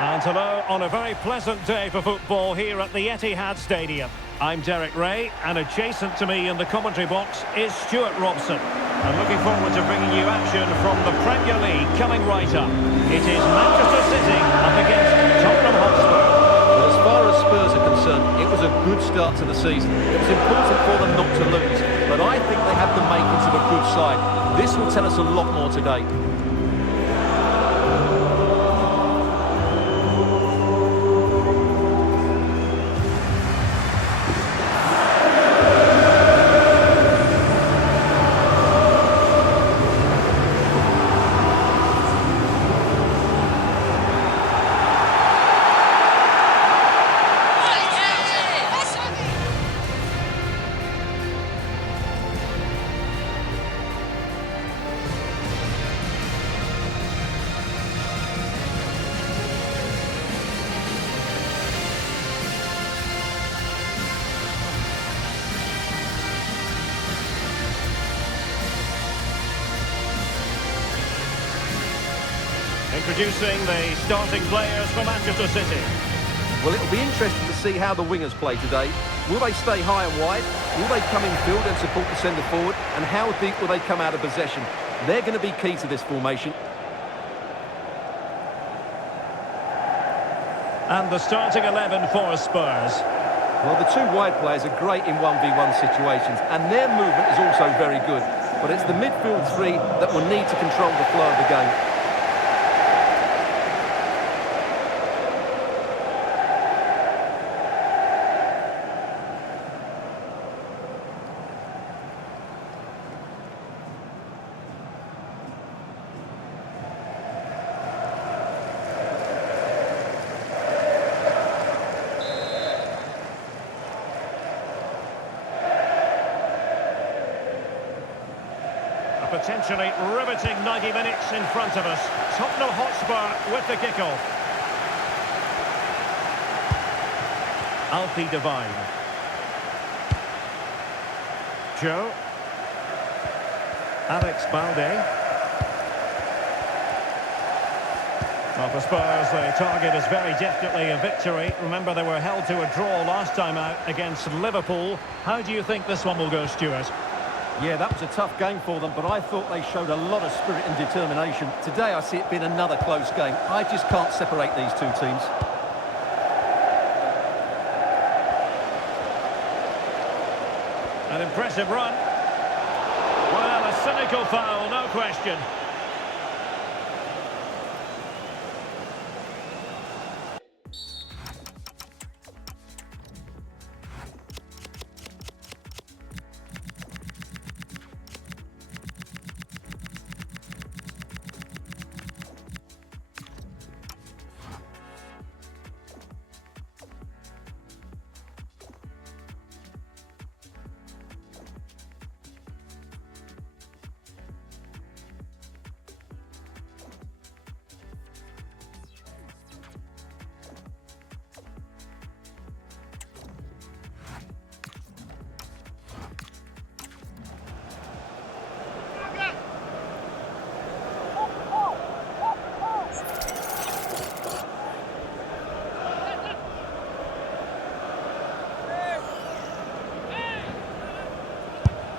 And hello on a very pleasant day for football here at the Etihad Stadium. I'm Derek Ray, and adjacent to me in the commentary box is Stuart Robson. And looking forward to bringing you action from the Premier League coming right up. It is Manchester City up against Tottenham Hotspur. Well, as far as Spurs are concerned, it was a good start to the season. It was important for them not to lose, but I think they have the makings of a good side. This will tell us a lot more today. Introducing the starting players for Manchester City. Well, it'll be interesting to see how the wingers play today. Will they stay high and wide? Will they come in field and support the centre forward? And how deep will they come out of possession? They're going to be key to this formation. And the starting 11 for Spurs. Well, the two wide players are great in 1v1 situations, and their movement is also very good. But it's the midfield three that will need to control the flow of the game. Potentially riveting 90 minutes in front of us. Tottenham Hotspur with the kickoff. Alfie Devine. Joe. Alex Balde. Well, for Spurs, the target is very definitely a victory. Remember, they were held to a draw last time out against Liverpool. How do you think this one will go, Stuart? Yeah, that was a tough game for them, but I thought they showed a lot of spirit and determination. Today, I see it being another close game. I just can't separate these two teams. An impressive run. Well, a cynical foul, no question.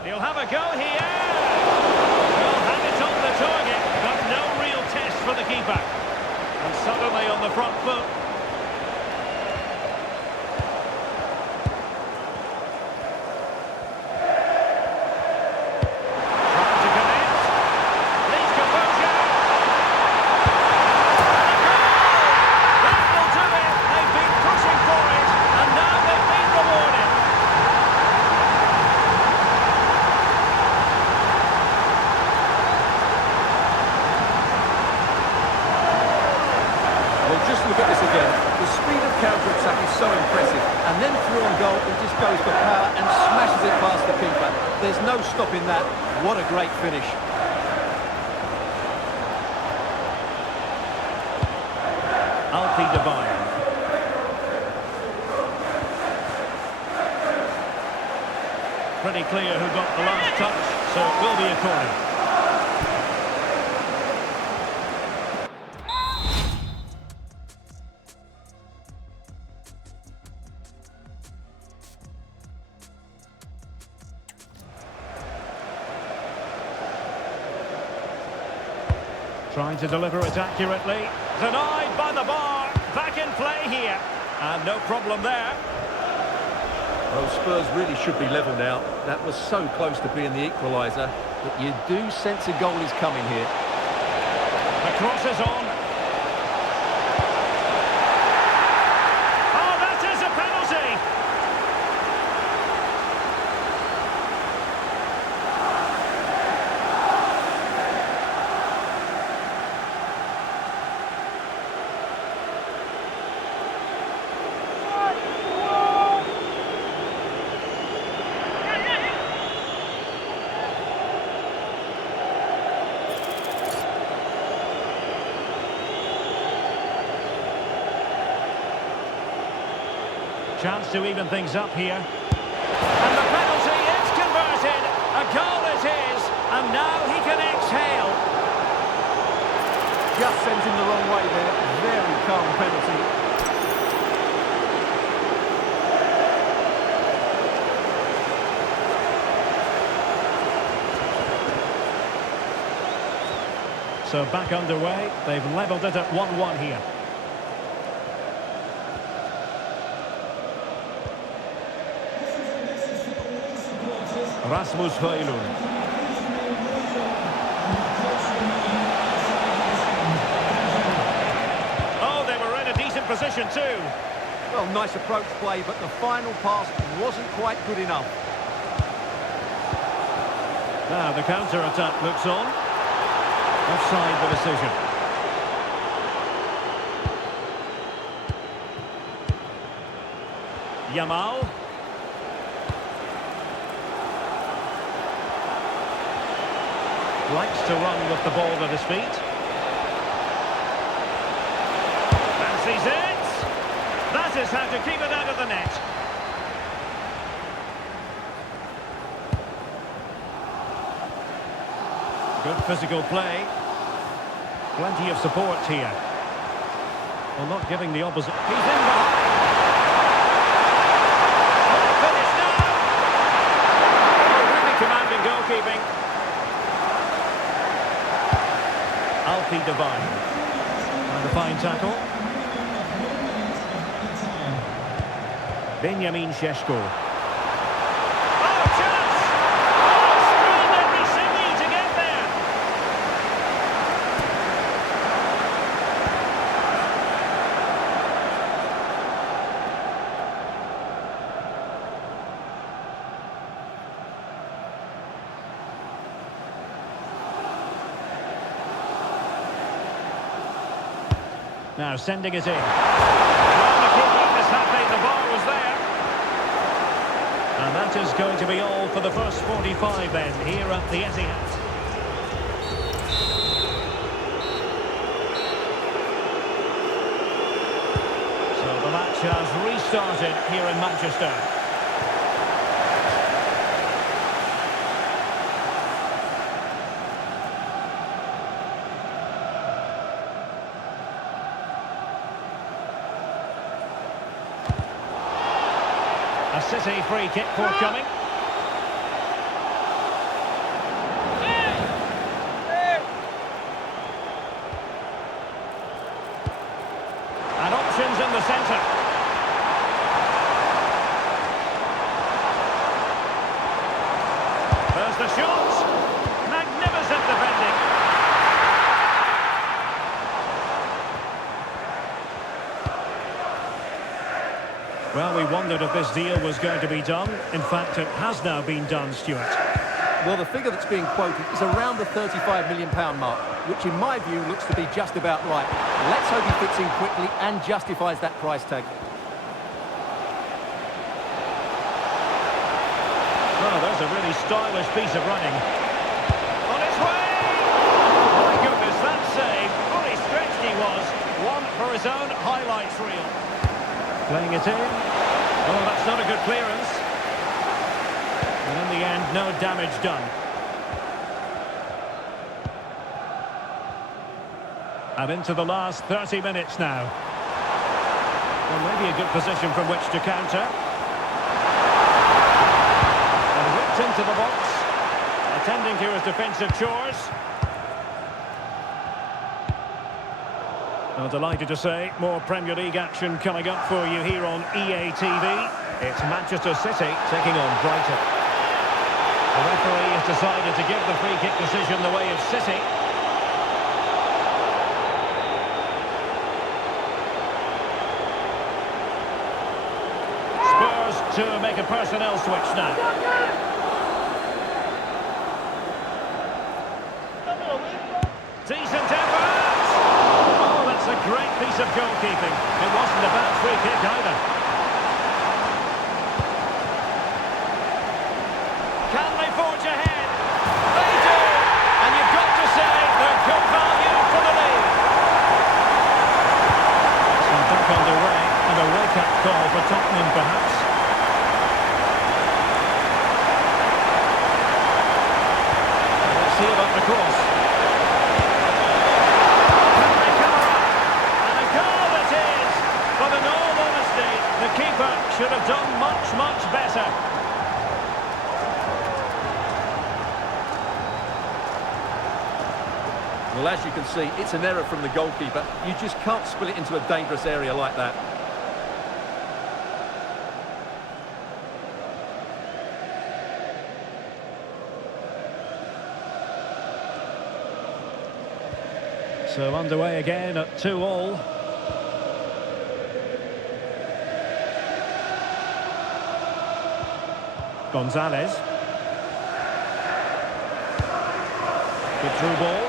He'll have a go here. He'll have it on the target, but no real test for the keeper. And suddenly on the front foot. Trying to connect. Leads composure. That will do it. They've been pushing for it, and now they've been rewarded. Just look at this again. The speed of counter-attack is so impressive. And then through on goal, he just goes for power and smashes it past the keeper. There's no stopping that. What a great finish. Alfie Devine. Pretty clear who got the last touch, so it will be a corner. Trying to deliver it accurately. Denied by the bar. Back in play here. And no problem there. Well, Spurs really should be level now. That was so close to being the equaliser. But you do sense a goal is coming here. The cross is on. Oh, that is a penalty. Chance to even things up here. And the penalty is converted. A goal it is. And now he can exhale. Just sent him the wrong way there. Very calm penalty. So back underway. They've levelled it at 1-1 here. Rasmus Højlund. Oh, they were in a decent position too. Well, nice approach play, but the final pass wasn't quite good enough. Now the counter-attack looks on. Offside the decision. Yamal. Likes to run with the ball at his feet. Fancies it. That is how to keep it out of the net. Good physical play. Plenty of support here. Well, not giving the opposite. He's in behind. Finish now. Oh, really commanding goalkeeping. Alfie Devine. And a fine tackle. Benjamin Šeško. Oh, chance! Oh, strained every sinew to get there. Now sending it in. Well, the keeper is happy, the ball was there. And that is going to be all for the first 45 then, here at the Etihad. So the match has restarted here in Manchester. A City free kick forthcoming. And options in the centre. There's the shot. Magnificent defending. Well, we wondered if this deal was going to be done. In fact, it has now been done, Stuart. Well, the figure that's being quoted is around the £35 million mark, which in my view looks to be just about right. Let's hope he fits in quickly and justifies that price tag. Oh, there's a really stylish piece of running. On its way! My goodness, that save. Fully stretched he was. One for his own highlights reel. Playing it in. Oh, that's not a good clearance. And in the end, no damage done. And into the last 30 minutes now. Well, maybe a good position from which to counter. And whipped into the box. Attending to his defensive chores. Well, delighted to say, more Premier League action coming up for you here on EA TV. It's Manchester City taking on Brighton. The referee has decided to give the free kick decision the way of City. Spurs to make a personnel switch now. Decent effort! Oh, that's a great piece of goalkeeping. It wasn't a bad free kick either. Can they forge ahead? They do! And you've got to say they're good value for the lead. So back underway, and a wake-up call for Tottenham perhaps. Let's see about the cross. The keeper should have done much, much better. Well, as you can see, it's an error from the goalkeeper. You just can't spill it into a dangerous area like that. So underway again at 2-2. Gonzalez. Good through ball.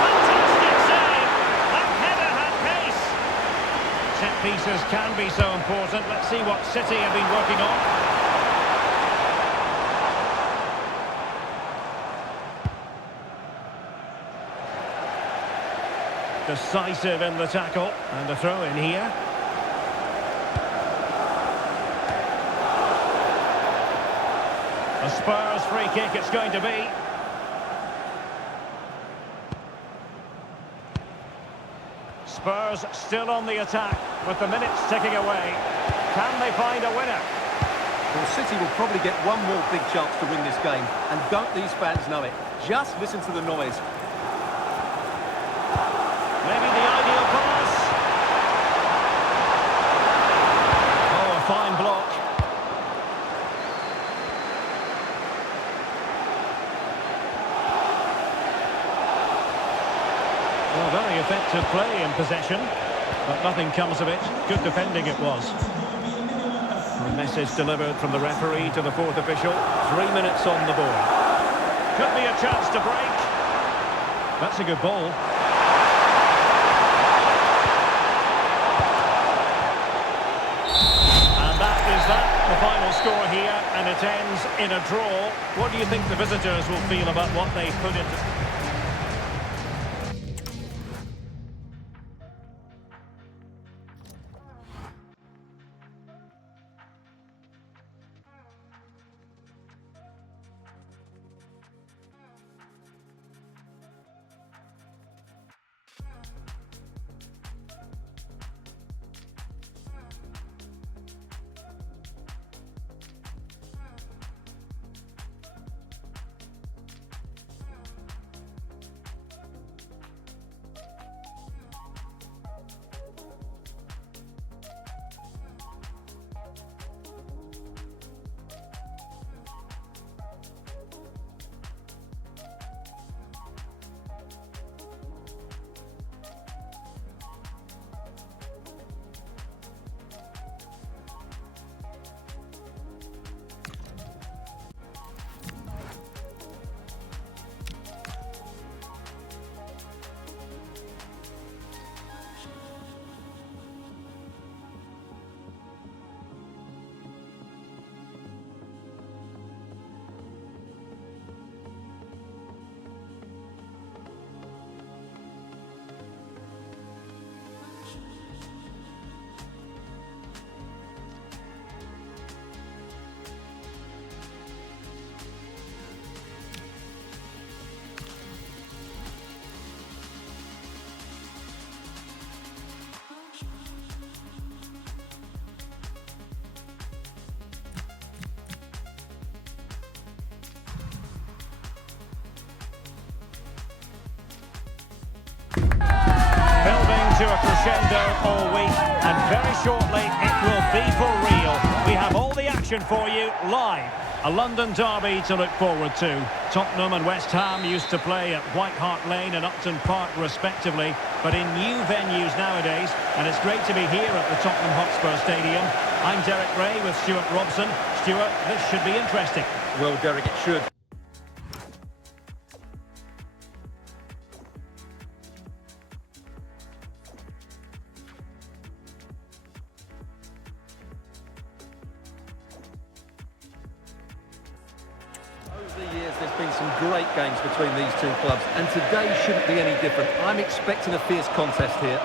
Fantastic save! That header had pace! Set pieces can be so important. Let's see what City have been working on. Decisive in the tackle. And a throw in here. A Spurs free kick it's going to be. Spurs still on the attack with the minutes ticking away. Can they find a winner? Well, City will probably get one more big chance to win this game. And don't these fans know it? Just listen to the noise. Maybe the ideal pass. Oh, a fine block. Well, very effective play in possession, but nothing comes of it. Good defending it was. A message delivered from the referee to the fourth official. 3 minutes on the board. Could be a chance to break. That's a good ball. And that is that. The final score here, and it ends in a draw. What do you think the visitors will feel about what they put into... To a crescendo all week, and very shortly it will be for real. We have all the action for you live. A London derby to look forward to. Tottenham and West Ham used to play at White Hart Lane and Upton Park respectively, but in new venues nowadays, and it's great to be here at the Tottenham Hotspur Stadium. I'm Derek Ray with Stuart Robson. Stuart, this should be interesting. Well, Derek, it should. There's been some great games between these two clubs, and today shouldn't be any different. I'm expecting a fierce contest here.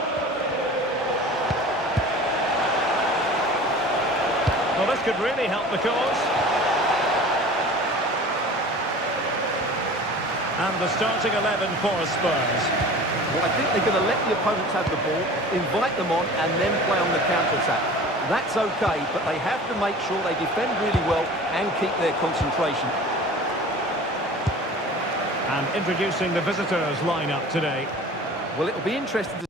Well, this could really help the cause. And the starting 11 for Spurs. Well, I think they're going to let the opponents have the ball, invite them on, and then play on the counter-attack. That's okay, but they have to make sure they defend really well and keep their concentration. And introducing the visitors lineup today. Well, it'll be interesting to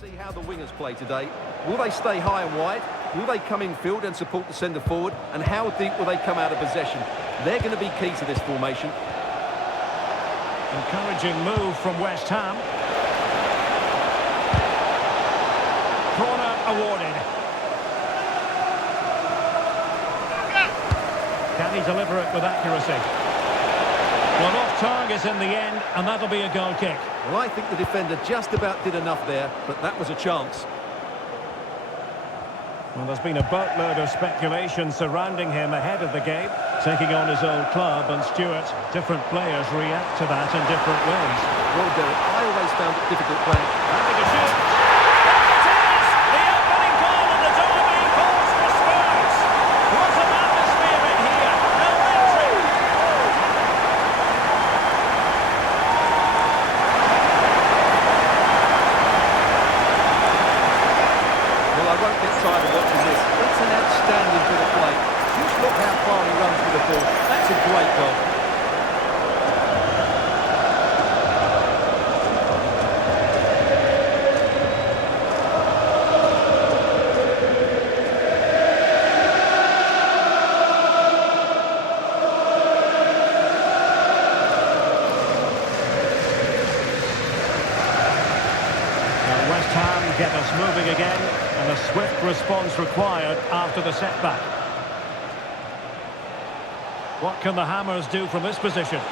See how the wingers play today. Will they stay high and wide? Will they come in field and support the centre forward? And how deep will they come out of possession? They're going to be key to this formation. Encouraging move from West Ham. Corner awarded. Can he deliver it with accuracy? Well, off target in the end, and that'll be a goal kick. Well, I think the defender just about did enough there, but that was a chance. Well, there's been a boatload of speculation surrounding him ahead of the game, taking on his old club, and Stuart, different players react to that in different ways. Well, Derek, I always found it difficult playing. Having a shoot. It is! The opening goal of the derby falls for Spurs. What an atmosphere in here. Electric. Well, I won't get tired of watching this. It's an outstanding bit of play. Just look how far he runs with the ball. That's a great goal. West Ham get us moving again, and a swift response required after the setback. What can the Hammers do from this position? A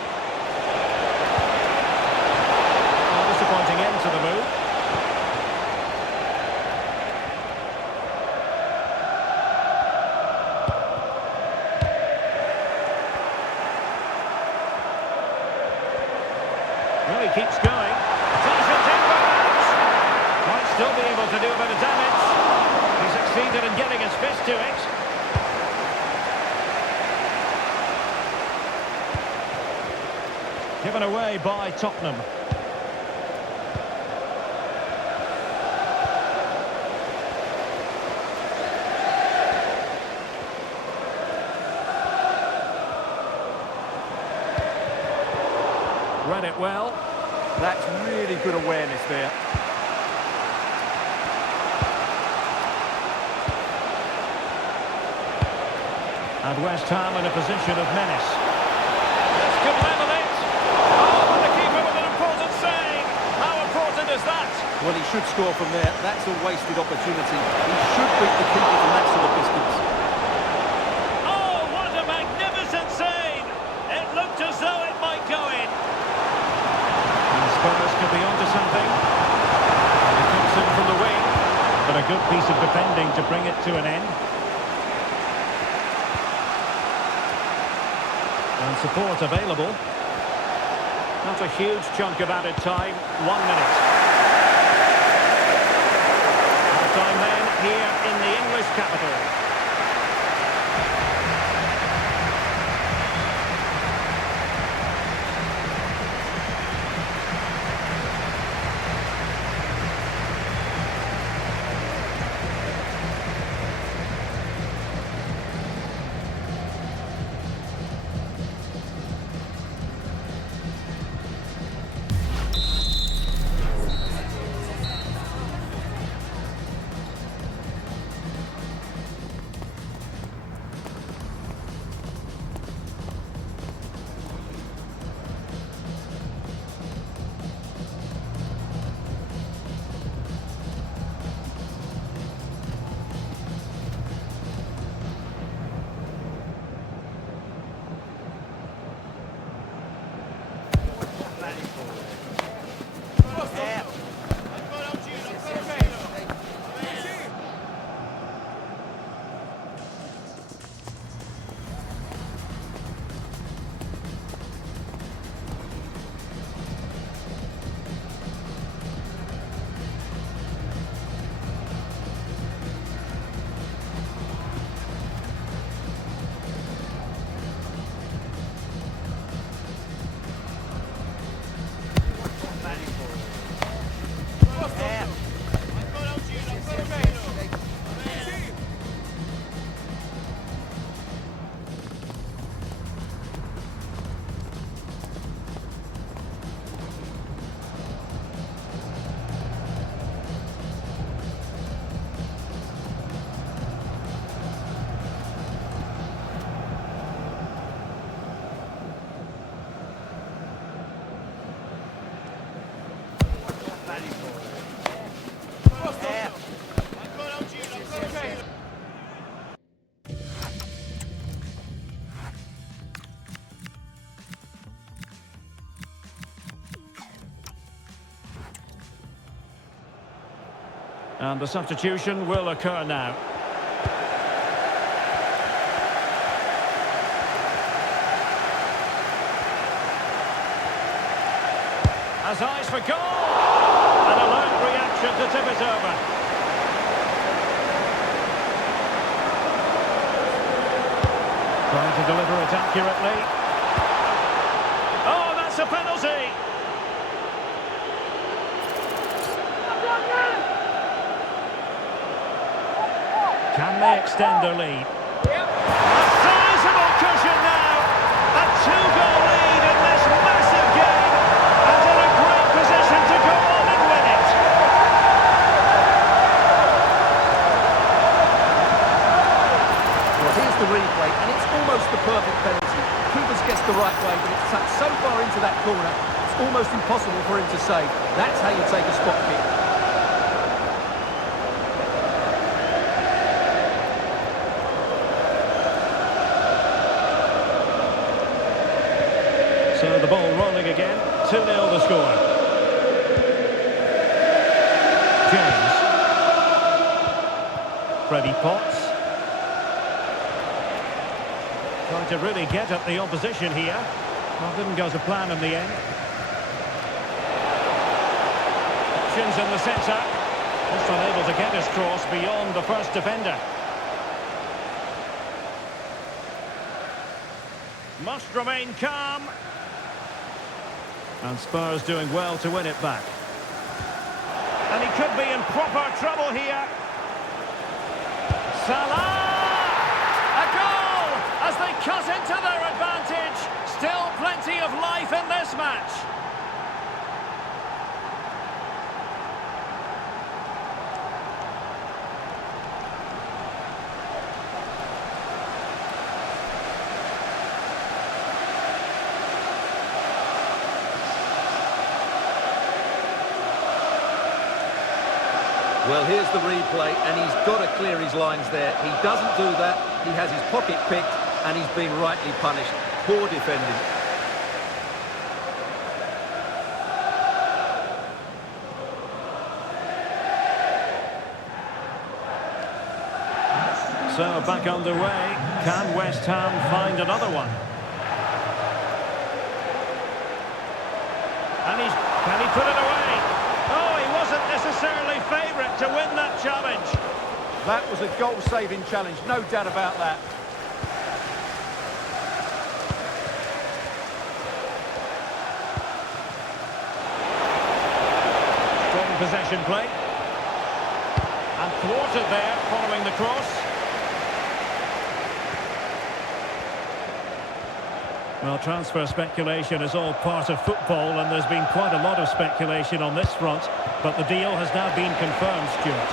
disappointing end to the move. Well, he keeps going. Might still be able to do a bit of damage. He succeeded in getting his fist to it. Given away by Tottenham. Read it well. That's really good awareness there. And West Ham in a position of menace. This could level it. Oh, and the keeper with an important save. How important is that? Well, he should score from there. That's a wasted opportunity. He should beat the keeper from that sort of distance. Oh, what a magnificent save. It looked as though it might go in. And Spurs could be onto something. And it comes in from the wing. But a good piece of defending to bring it to an end. And support available. Not a huge chunk of added time. 1 minute. Half-time then here in the English capital. And the substitution will occur now. Has eyes for goal! An alert reaction to tip it over. Trying to deliver it accurately. Oh, that's a penalty! Can they extend their lead? A sizable cushion now! A two-goal lead in this massive game! And in a great position to go on and win it! Well, here's the replay, and it's almost the perfect penalty. Keeper's guessed the right way, but it's tucked so far into that corner, it's almost impossible for him to save. That's how you take a spot kick. So the ball rolling again, 2-0 the score. James. Freddie Potts. Trying to really get at the opposition here. Well, didn't go to plan in the end. Options in the centre. Just unable to get his cross beyond the first defender. Must remain calm. And Spurs doing well to win it back. And he could be in proper trouble here. Salah! A goal! As they cut into their advantage. Still plenty of life in this match. Well, here's the replay, and he's got to clear his lines there. He doesn't do that. He has his pocket picked, and he's been rightly punished. Poor defending. So back underway. Can West Ham find another one? And can he put it away? Oh, he wasn't necessarily favourite to win that challenge. That was a goal-saving challenge, no doubt about that. Strong possession play. And thwarted there following the cross. Well, transfer speculation is all part of football, and there's been quite a lot of speculation on this front, but the deal has now been confirmed, Stuart.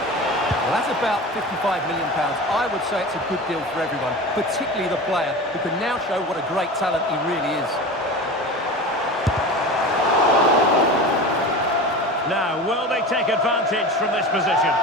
Well, that's about £55 million. I would say it's a good deal for everyone, particularly the player, who can now show what a great talent he really is. Now, will they take advantage from this position?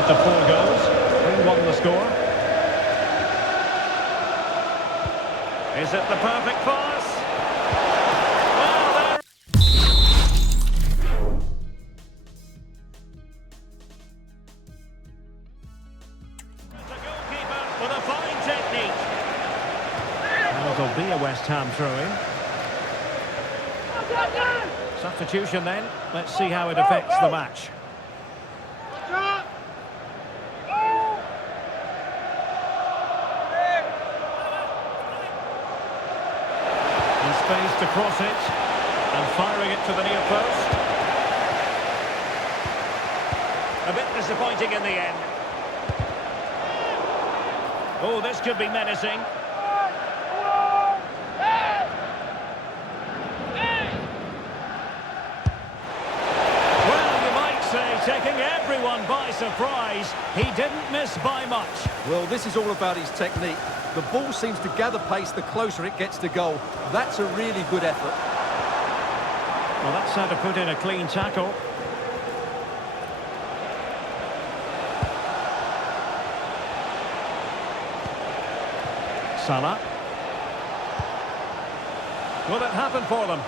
To 4 goals, 3-1 the score. Is it the perfect pass? Well, there... The goalkeeper with a fine technique. And it'll be a West Ham throw-in. Substitution then. Let's see how it affects the match. space to cross it. And firing it to the near post. A bit disappointing in the end. Oh, this could be menacing. Well, you might say, taking everyone by surprise. He didn't miss by much. Well, this is all about his technique. The ball seems to gather pace the closer it gets to goal. That's a really good effort. Well, that's how to put in a clean tackle. Salah. Will it happen for them?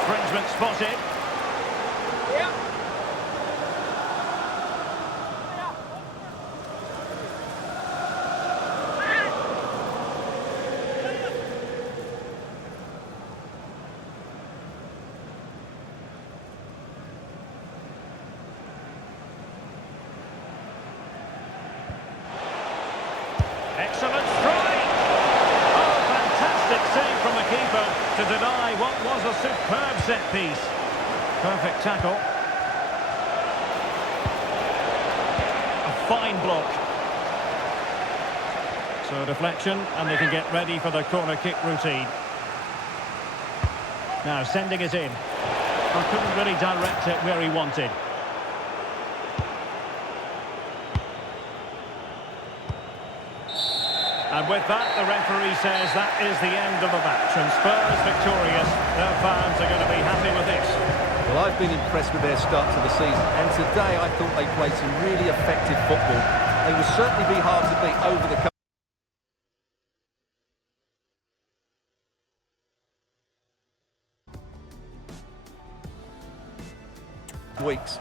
Infringement spotted. Excellent strike! Oh, fantastic save from the keeper to deny what was a superb set piece. Perfect tackle. A fine block. So deflection, and they can get ready for the corner kick routine. Now sending it in. I couldn't really direct it where he wanted. And with that, the referee says that is the end of the match. And Spurs victorious. Their fans are going to be happy with this. Well, I've been impressed with their start to the season. And today I thought they played some really effective football. They will certainly be hard to beat over the weeks.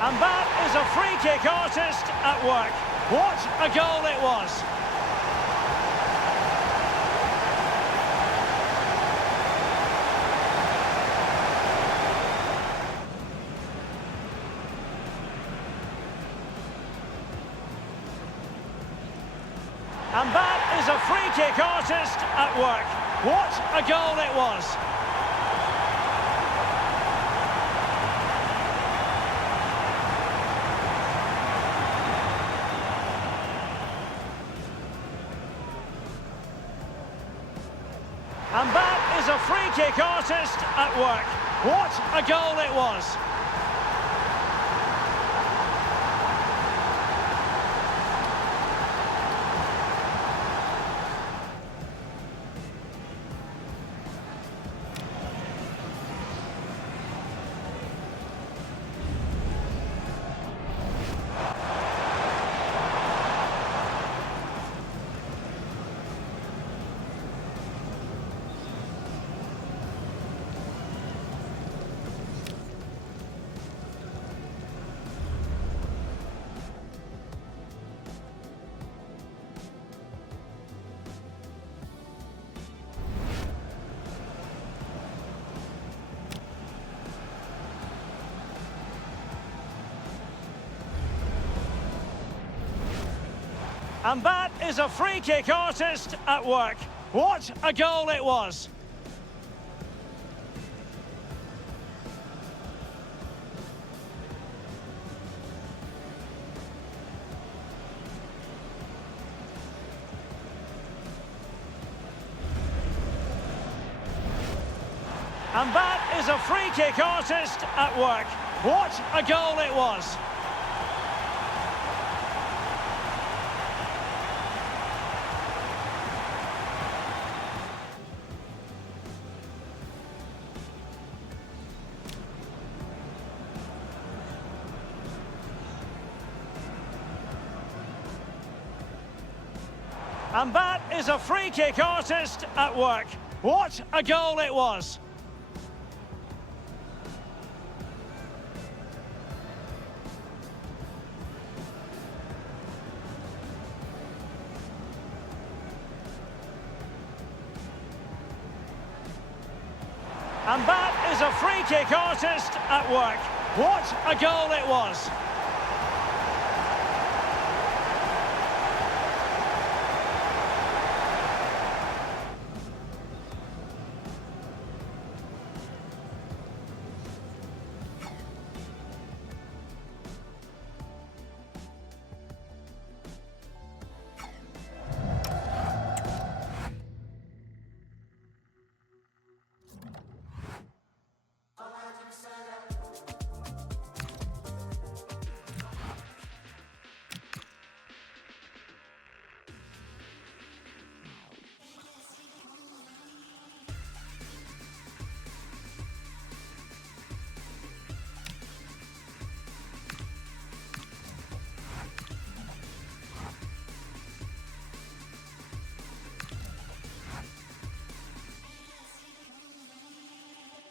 And that is a free kick artist at work. What a goal it was. And that is a free kick artist at work. What a goal it was. And that is a free kick artist at work. What a goal it was. And that is a free kick artist at work. What a goal it was. And that is a free kick artist at work. What a goal it was. And that is a free kick artist at work. What a goal it was! And that is a free kick artist at work. What a goal it was!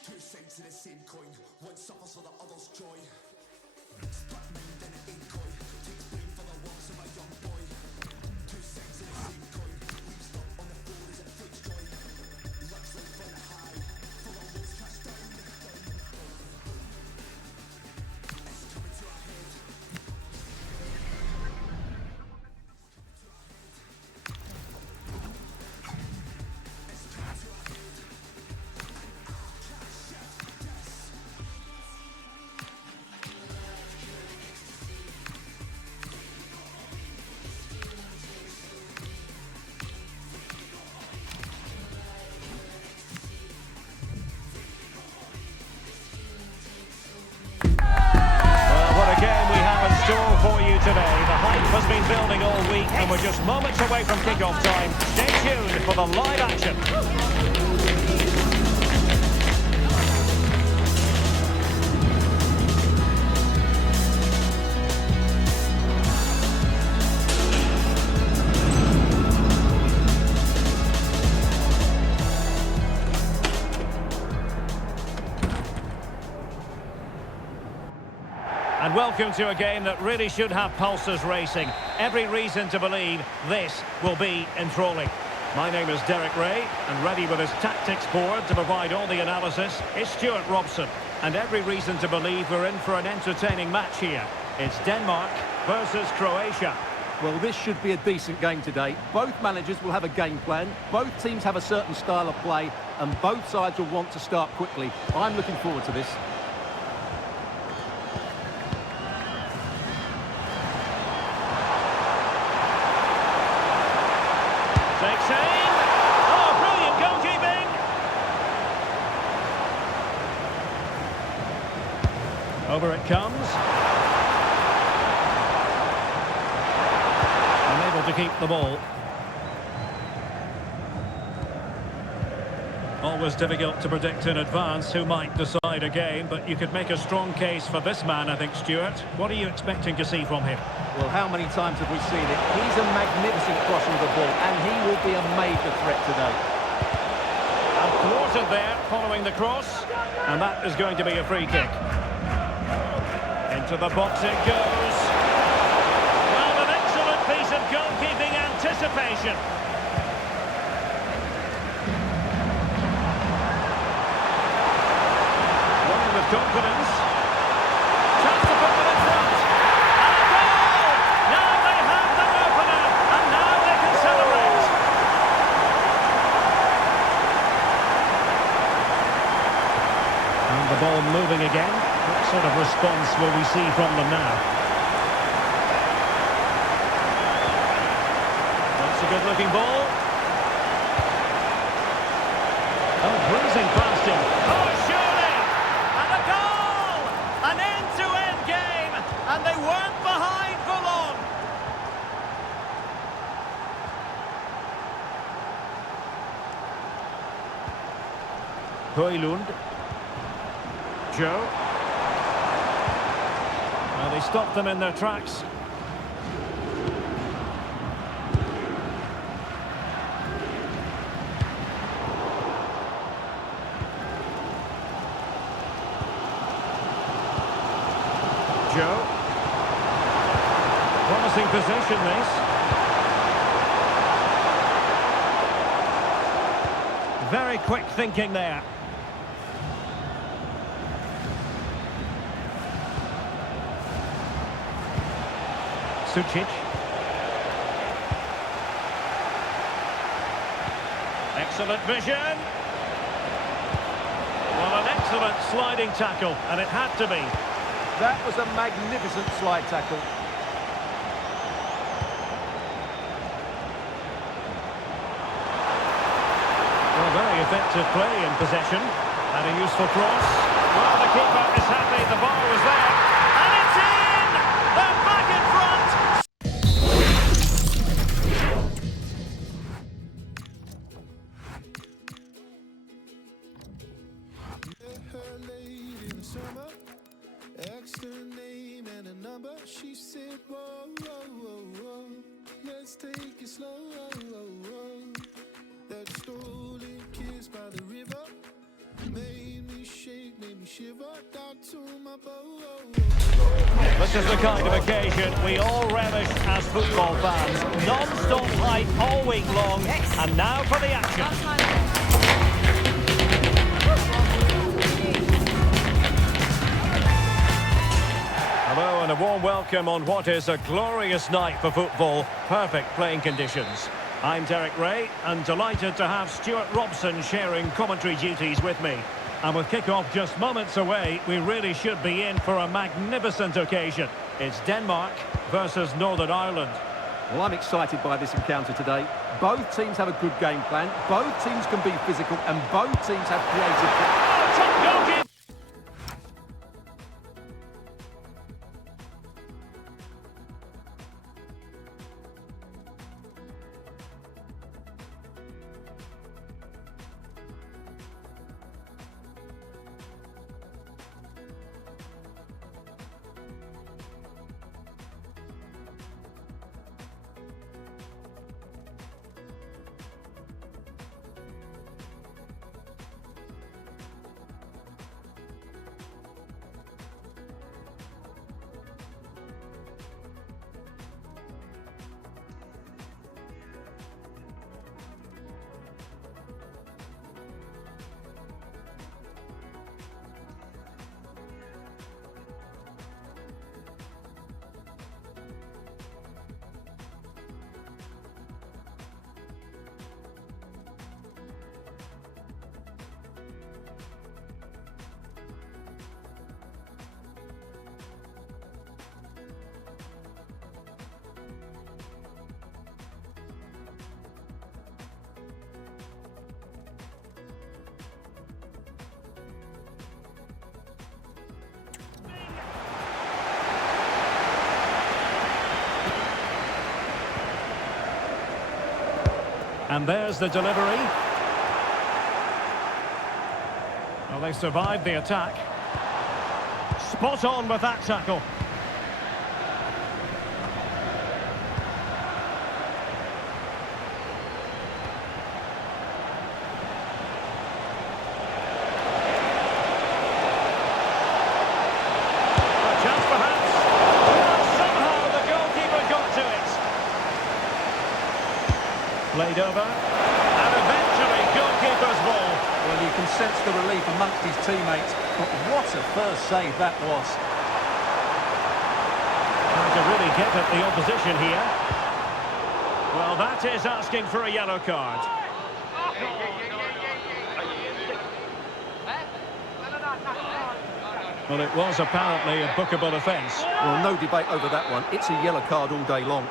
Two sides to the same coin. One suffers for the other's joy. For you today. The hype has been building all week and we're just moments away from kick-off time. Stay tuned for the live action. And welcome to a game that really should have pulses racing. Every reason to believe this will be enthralling. My name is Derek Ray, and ready with his tactics board to provide all the analysis is Stuart Robson. And every reason to believe we're in for an entertaining match here. It's Denmark versus Croatia. Well, this should be a decent game today. Both managers will have a game plan. Both teams have a certain style of play, and both sides will want to start quickly. I'm looking forward to this. Takes aim. Oh, brilliant goalkeeping. Over it comes. Unable to keep the ball. Always difficult to predict in advance who might decide a game, but you could make a strong case for this man, I think, Stuart. What are you expecting to see from him? Well, how many times have we seen it? He's a magnificent crosser of the ball, and he will be a major threat today. And thwarted there, following the cross, and that is going to be a free kick. Into the box it goes. Well, an excellent piece of goalkeeping anticipation. Running with confidence. Chance to put them in front. And a goal! Now they have their opener, and now they can celebrate. And the ball moving again. What sort of response will we see from them now? That's a good-looking ball. Oh, bruising past him. Oh, surely! And a goal! An end-to-end game, and they weren't behind for long. Højlund. Joe. Well, they stopped them in their tracks. Joe. Promising position, this. Very quick thinking there. Sucic. Excellent vision. Well, an excellent sliding tackle, and it had to be. That was a magnificent slide tackle. Well, very effective play in possession. And a useful cross. Well, the keeper is happy, the bar was there. And it's in! They're back in front! Her late in the summer, asked her name and a number. She said, whoa, whoa, whoa, whoa, let's take it slow, whoa, whoa, whoa. That stolen kiss by the river made me shake, made me shiver down to my bone. This is the kind of occasion we all relish as football fans. Non-stop hype all week long, and now for the action. Hello and a warm welcome on what is a glorious night for football. Perfect playing conditions. I'm Derek Ray and delighted to have Stuart Robson sharing commentary duties with me. And with kick-off just moments away, we really should be in for a magnificent occasion. It's Denmark versus Northern Ireland. Well, I'm excited by this encounter today. Both teams have a good game plan, both teams can be physical, and both teams have creative... Top goalkeeper! And there's the delivery. Well, they survived the attack. Spot on with that tackle. A chance perhaps. Well, somehow the goalkeeper got to it. Played over, and eventually goalkeeper's ball. Well, you can sense the relief amongst his teammates, but what a first save that was. Trying to really get at the opposition here. Well, that is asking for a yellow card. Well, it was apparently a bookable offence. Well, no debate over that one. It's a yellow card all day long.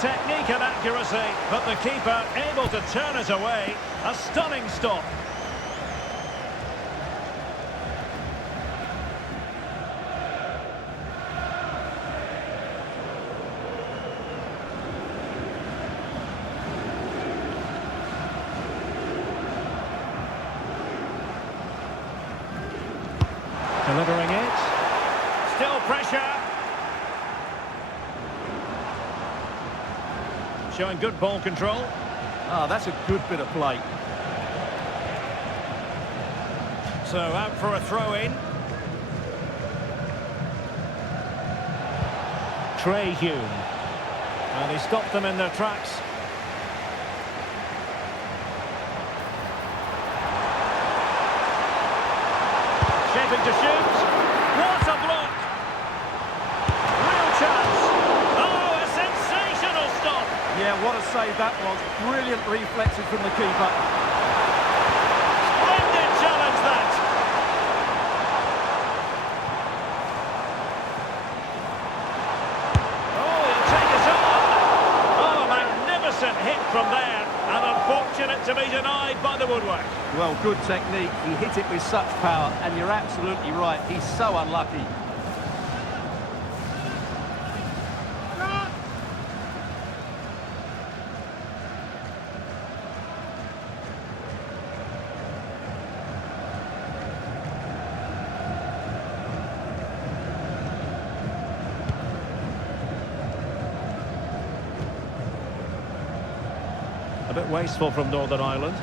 Technique and accuracy, but the keeper able to turn it away. A stunning stop. Delivering it. Still pressure. Showing good ball control. Ah, that's a good bit of play. So out for a throw-in. Trey Hume. And he stopped them in their tracks. Shaping to shoot. What a block! Real chance. Oh, a sensational stop. Yeah, what a save that was. Brilliant reflexes from the keeper. Splendid challenge, that. Oh, he'll take it on. Oh, a magnificent hit from there. And unfortunate to be denied by the woodwork. Well, good technique. He hit it with such power, and you're absolutely right. He's so unlucky. A bit wasteful from Northern Ireland.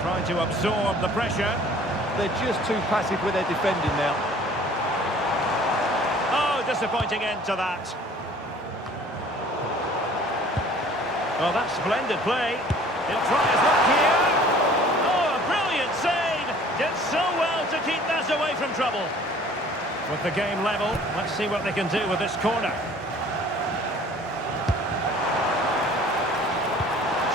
Trying to absorb the pressure. They're just too passive with their defending now. Oh, disappointing end to that. Oh, that's splendid play. He'll try his luck here. Oh, a brilliant save. Did so well to keep that away from trouble. With the game level, let's see what they can do with this corner.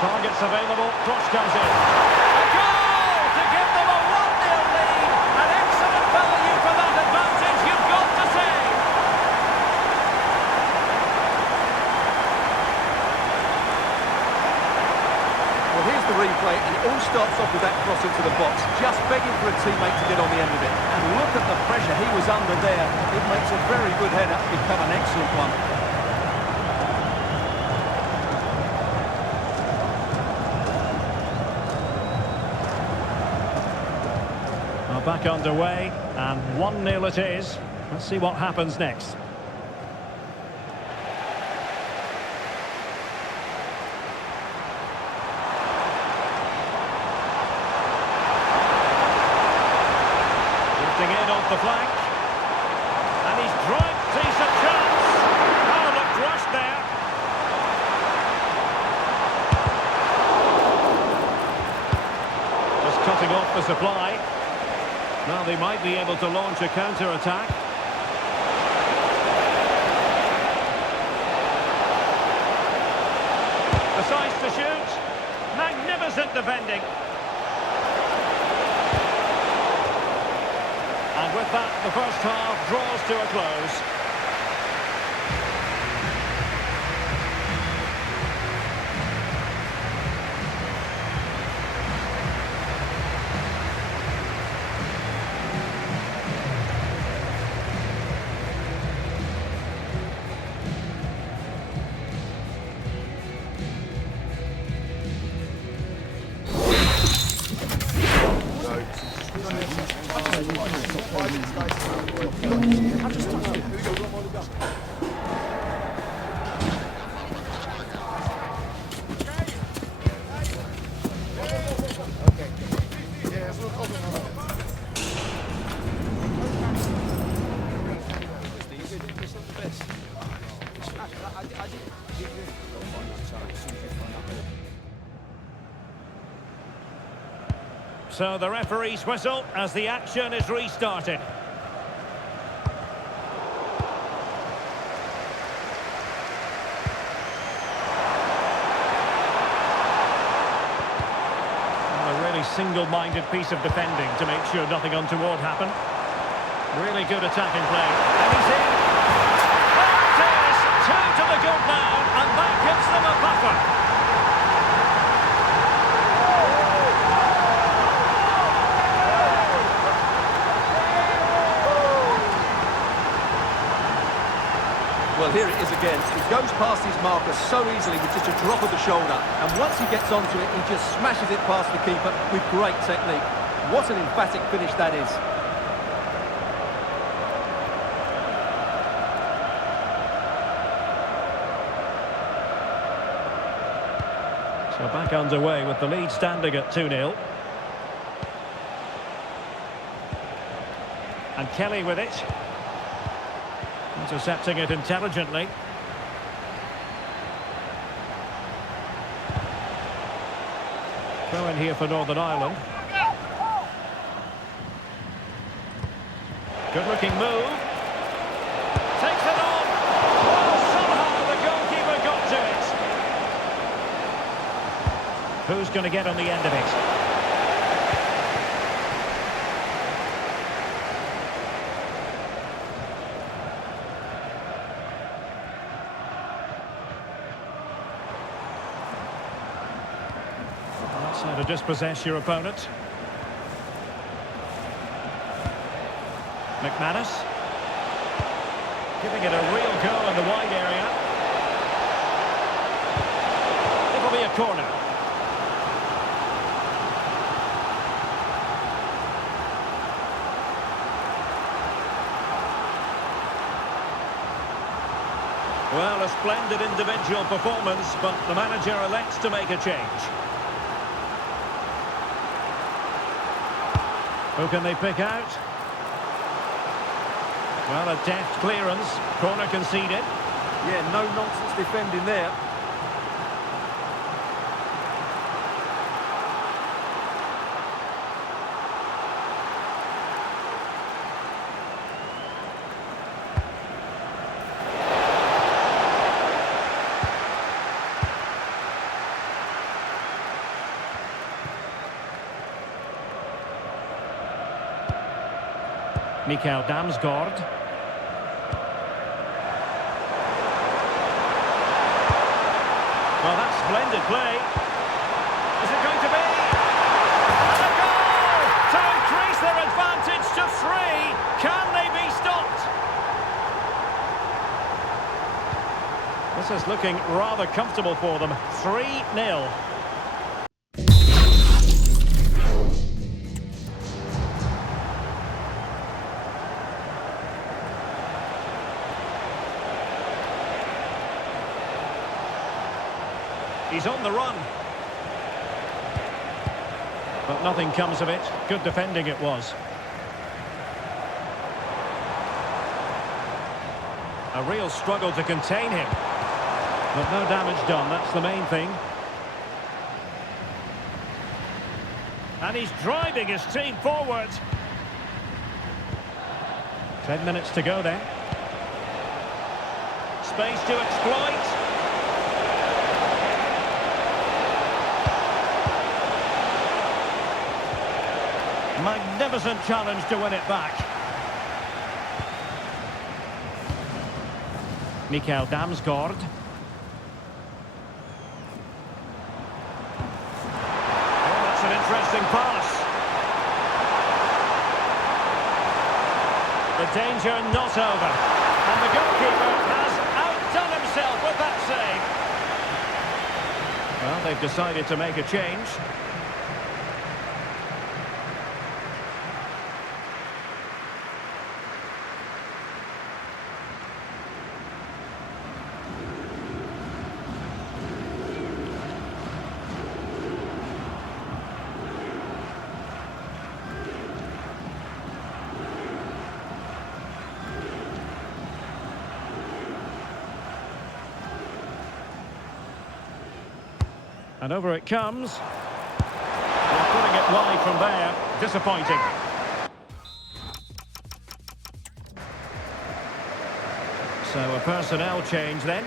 Targets available, cross comes in. A goal to give them a 1-0 lead. An excellent value for that advantage, you've got to say. Well, here's the replay, and it all starts off with that cross into the box, just begging for a teammate to get on the end of it. And look at the pressure he was under there. It makes a very good header become an excellent one. Back underway, and 1-0 it is. Let's see what happens next. Drifting in off the flank. And he's dropped. Decent chance. Oh, looked rushed there. Just cutting off the supply. Now they might be able to launch a counter-attack. Decides to shoot. Magnificent defending. And with that, the first half draws to a close. So the referee's whistle as the action is restarted. And a really single-minded piece of defending to make sure nothing untoward happened. Really good attacking play. And he's in. There it is! 2 to the good now, and that gives them a buffer. Well, here it is again. He goes past his marker so easily with just a drop of the shoulder. And once he gets onto it, he just smashes it past the keeper with great technique. What an emphatic finish that is. So back underway with the lead standing at 2-0. And Kelly with it. Intercepting it intelligently. Throw in here for Northern Ireland. Good looking move. Takes it on. Oh, somehow the goalkeeper got to it. Who's going to get on the end of it? That's how to dispossess your opponent. McManus. Giving it a real go in the wide area. It'll be a corner. Well, a splendid individual performance, but the manager elects to make a change. Who can they pick out? Well, a deft clearance. Corner conceded. Yeah, no nonsense defending there. Mikael Damsgaard. Well, that's splendid play. Is it going to be? And a goal! To increase their advantage to 3. Can they be stopped? This is looking rather comfortable for them. 3-0. He's on the run. But nothing comes of it. Good defending it was. A real struggle to contain him. But no damage done, that's the main thing. And he's driving his team forward. 10 minutes to go then. Space to exploit. Magnificent challenge to win it back. Mikael Damsgaard. Oh, that's an interesting pass. The danger not over. And the goalkeeper has outdone himself with that save. Well, they've decided to make a change. And over it comes. They're putting it wide from there. Disappointing. So a personnel change then.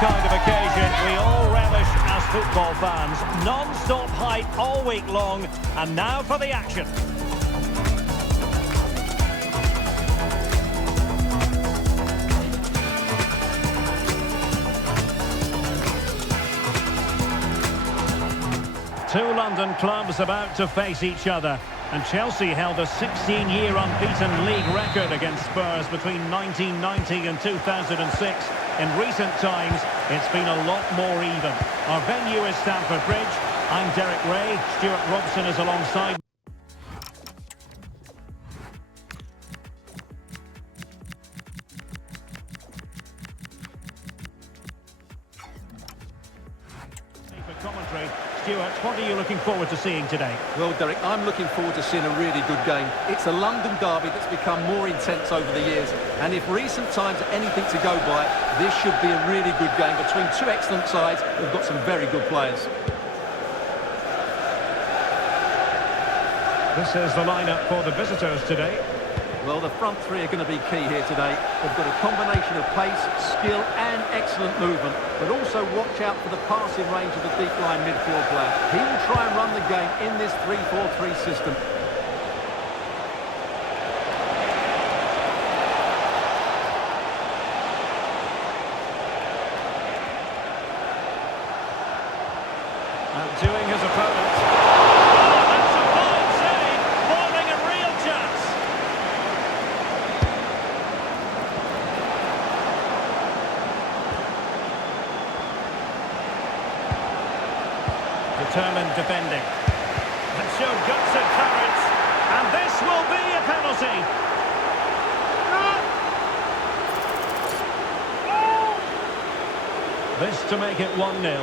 kind of occasion we all relish as football fans. Non-stop hype all week long, and now for the action. Two London clubs about to face each other, and Chelsea held a 16-year unbeaten league record against Spurs between 1990 and 2006. In recent times, it's been a lot more even. Our venue is Stamford Bridge. I'm Derek Ray. Stuart Robson is alongside. Commentary. Stuart, what are you looking forward to seeing today? Well, Derek, I'm looking forward to seeing a really good game. It's a London derby that's become more intense over the years, and if recent times are anything to go by, this should be a really good game between two excellent sides who've got some very good players. This is the lineup for the visitors today. Well, the front three are going to be key here today. They've got a combination of pace, skill and excellent movement, but also watch out for the passing range of the deep line midfield player. He will try and run the game in this 3-4-3 system. Outdoing his opponent. That's a fine save, forming a real chance. Determined defending. And showed guts and courage. And this will be a penalty. This to make it 1-0. And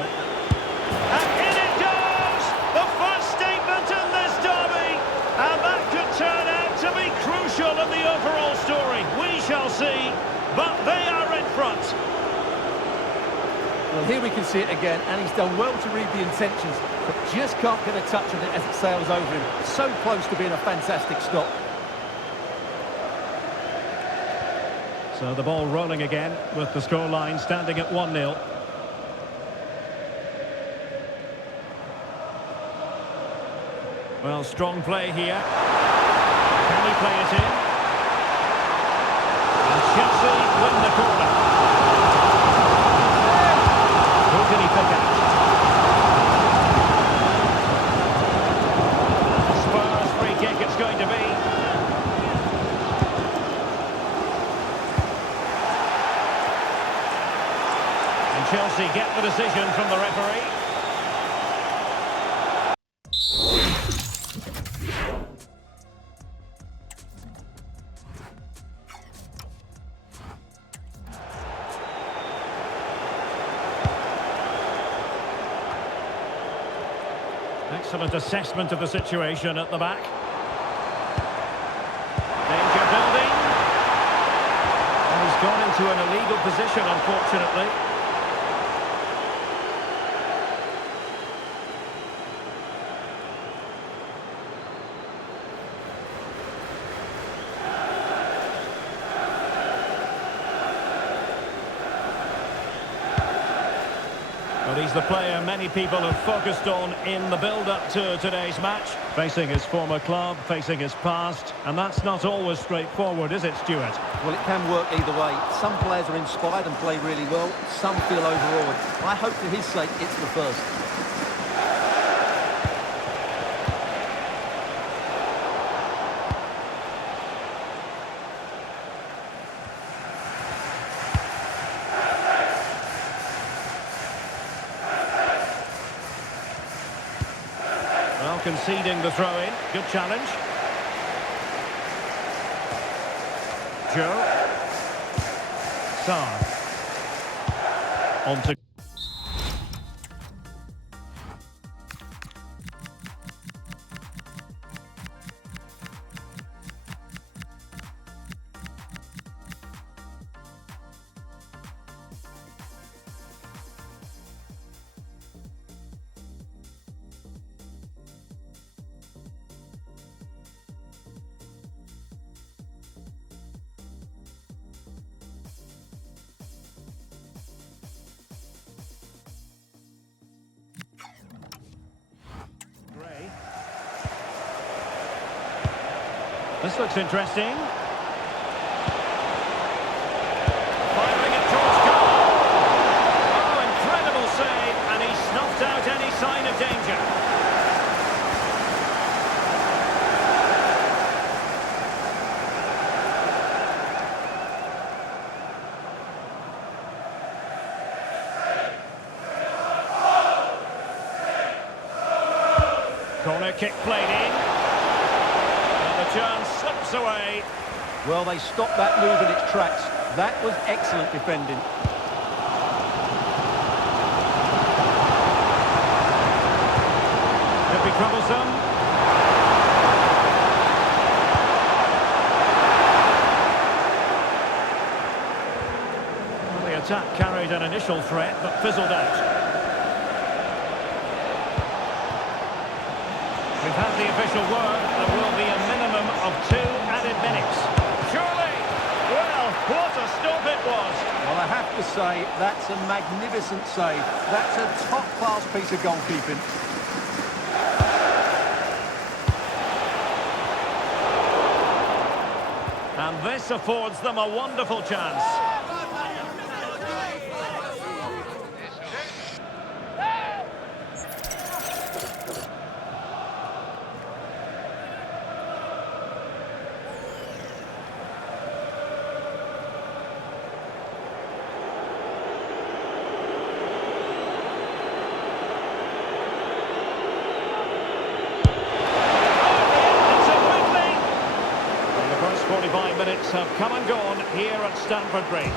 in it goes! The first statement in this derby! And that could turn out to be crucial in the overall story. We shall see, but they are in front. Well, here we can see it again, and he's done well to read the intentions, but just can't get a touch on it as it sails over him. So close to being a fantastic stop. So the ball rolling again, with the scoreline standing at 1-0. Well, strong play here. Can he play it in? And Chelsea win the corner. Who can he pick out? Spurs free kick it's going to be. And Chelsea get the decision from the referee. Excellent assessment of the situation at the back. Danger building. And he's gone into an illegal position, unfortunately. But he's the player many people have focused on in the build-up to today's match. Facing his former club, facing his past, and that's not always straightforward, is it, Stuart? Well, it can work either way. Some players are inspired and play really well. Some feel overawed. I hope for his sake it's the first. Well, conceding the throw-in. Good challenge. Joe. Sarr. On to... This looks interesting. Firing it towards goal. Oh, incredible save, and he snuffed out any sign of danger. Corner kick played in. And the chance slips away. Well, they stopped that move in its tracks. That was excellent defending. Could be troublesome. Well, the attack carried an initial threat, but fizzled out. We've had the official word. There will be a minimum of 2 added minutes. Surely! Well, what a stop it was! Well, I have to say, that's a magnificent save. That's a top-class piece of goalkeeping. And this affords them a wonderful chance. The first 45 minutes have come and gone here at Stamford Bridge.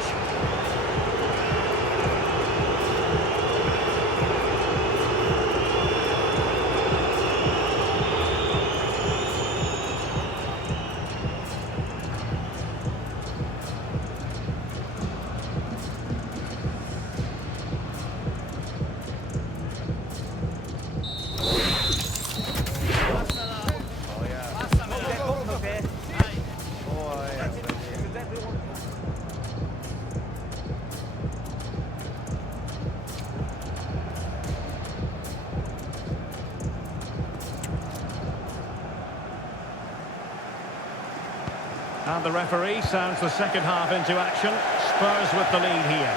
And the referee sounds the second half into action. Spurs with the lead here.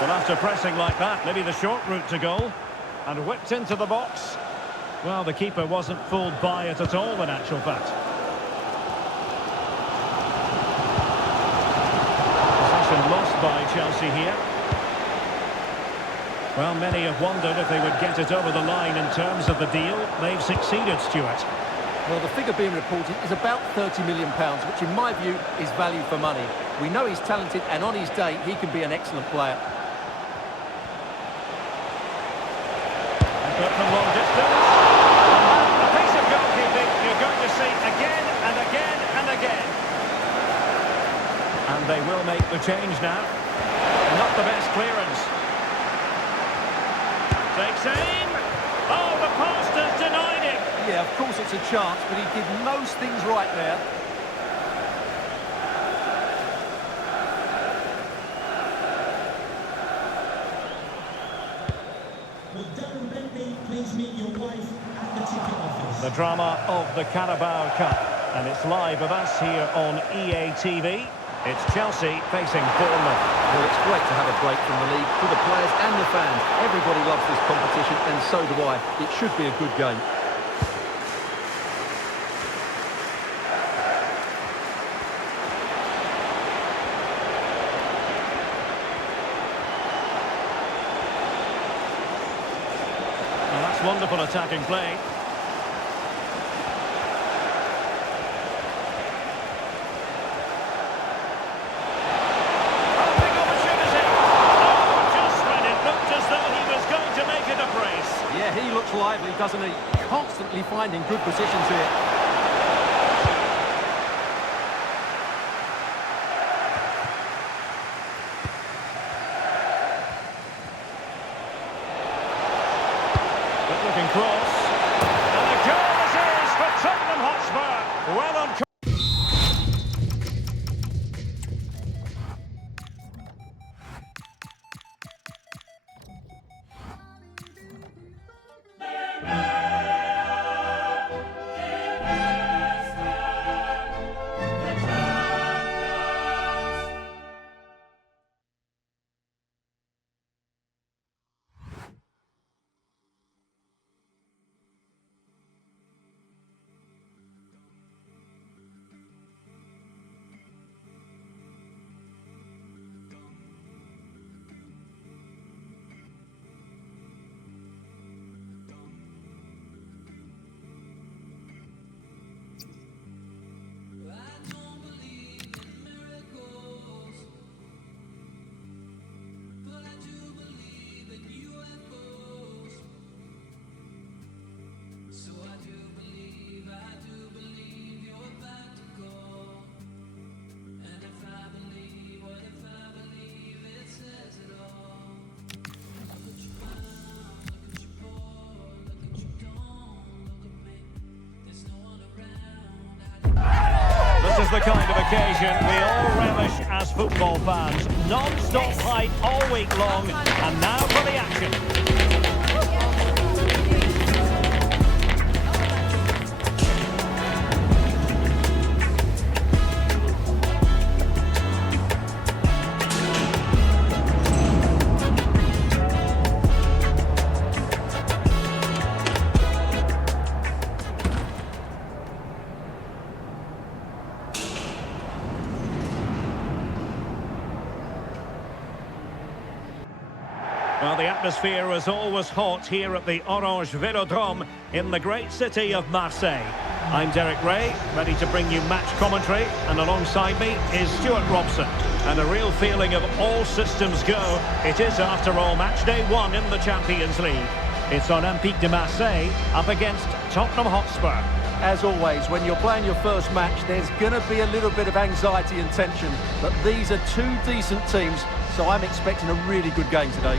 Well, after pressing like that, maybe the short route to goal. And whipped into the box. Well, the keeper wasn't fooled by it at all, in actual fact. Lost by Chelsea here. Well, many have wondered if they would get it over the line in terms of the deal. They've succeeded, Stuart. Well, the figure being reported is about £30 million, which in my view is value for money. We know he's talented, and on his day, he can be an excellent player. But from long distance. A piece of goalkeeping you're going to see again and again and again. And they will make the change now. Not the best clearance. Takes aim. Oh, the post has denied him. Yeah, of course it's a chance, but he did most things right there. Please meet your wife at the ticket office. The drama of the Carabao Cup. And it's live with us here on EA TV. It's Chelsea facing Bournemouth. Well, it's great to have a break from the league for the players and the fans. Everybody loves this competition, and so do I. It should be a good game. Well, that's wonderful attacking play. Yeah, he looks lively, doesn't he? Constantly finding good positions here. Good looking cross. And the goal this is for Tottenham Hotspur. Well on. the kind of occasion we all relish as football fans. Non-stop hype all week long, and now for the action. Well, the atmosphere is always hot here at the Orange Velodrome in the great city of Marseille. I'm Derek Ray, ready to bring you match commentary, and alongside me is Stuart Robson. And a real feeling of all systems go. It is, after all, match day 1 in the Champions League. It's Olympique de Marseille up against Tottenham Hotspur. As always, when you're playing your first match, there's going to be a little bit of anxiety and tension. But these are two decent teams, so I'm expecting a really good game today.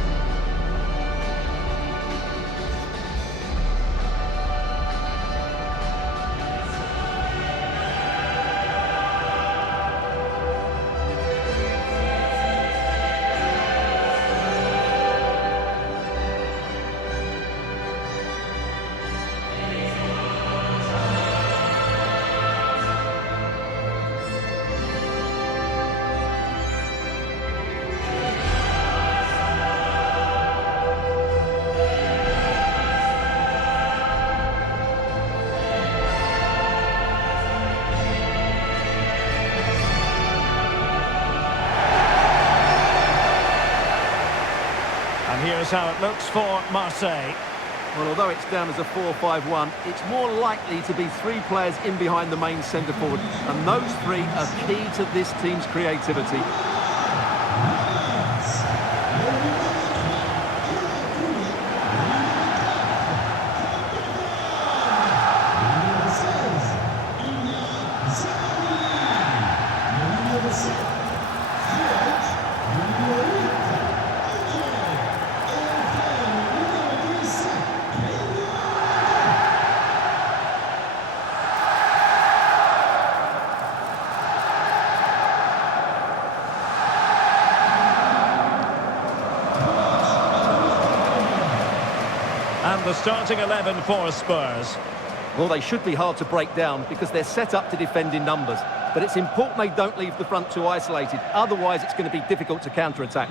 Here's how it looks for Marseille. Well, although it's down as a 4-5-1, it's more likely to be 3 players in behind the main centre forward, and those 3 are key to this team's creativity. And the starting 11 for Spurs. Well, they should be hard to break down because they're set up to defend in numbers. But it's important they don't leave the front too isolated. Otherwise, it's going to be difficult to counter-attack.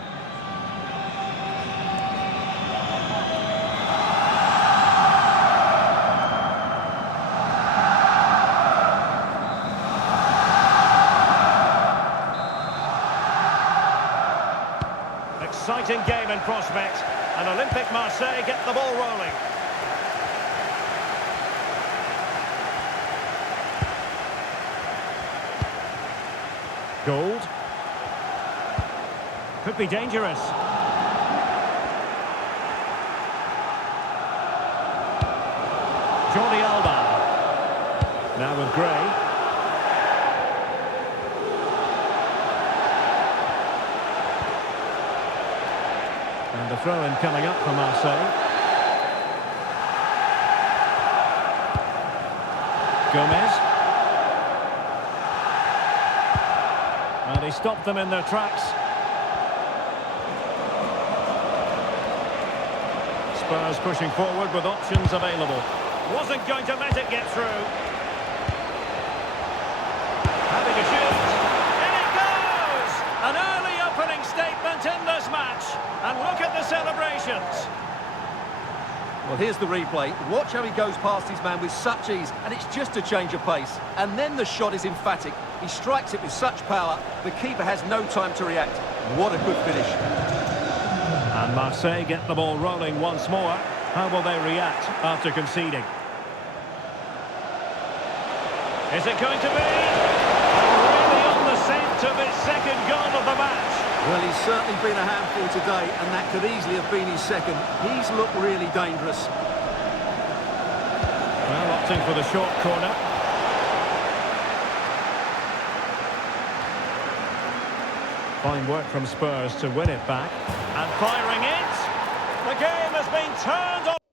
Exciting game in prospect, and Olympique Marseille get the ball rolling. Gold. Could be dangerous. Jordi Alba. Now with Gray. And the throw-in coming up for Marseille. Gomez. And he stopped them in their tracks. Spurs pushing forward with options available. Wasn't going to let it get through. Having a shoot. In it goes! An early opening statement in this match. And look at the celebrations. Well, here's the replay. Watch how he goes past his man with such ease, and it's just a change of pace. And then the shot is emphatic. He strikes it with such power, the keeper has no time to react. What a good finish. And Marseille get the ball rolling once more. How will they react after conceding? Is it going to be? Really on the scent of his second goal of the match. Well, he's certainly been a handful today, and that could easily have been his second. He's looked really dangerous. Well, opting for the short corner. Fine work from Spurs to win it back. And firing it. The game has been turned on.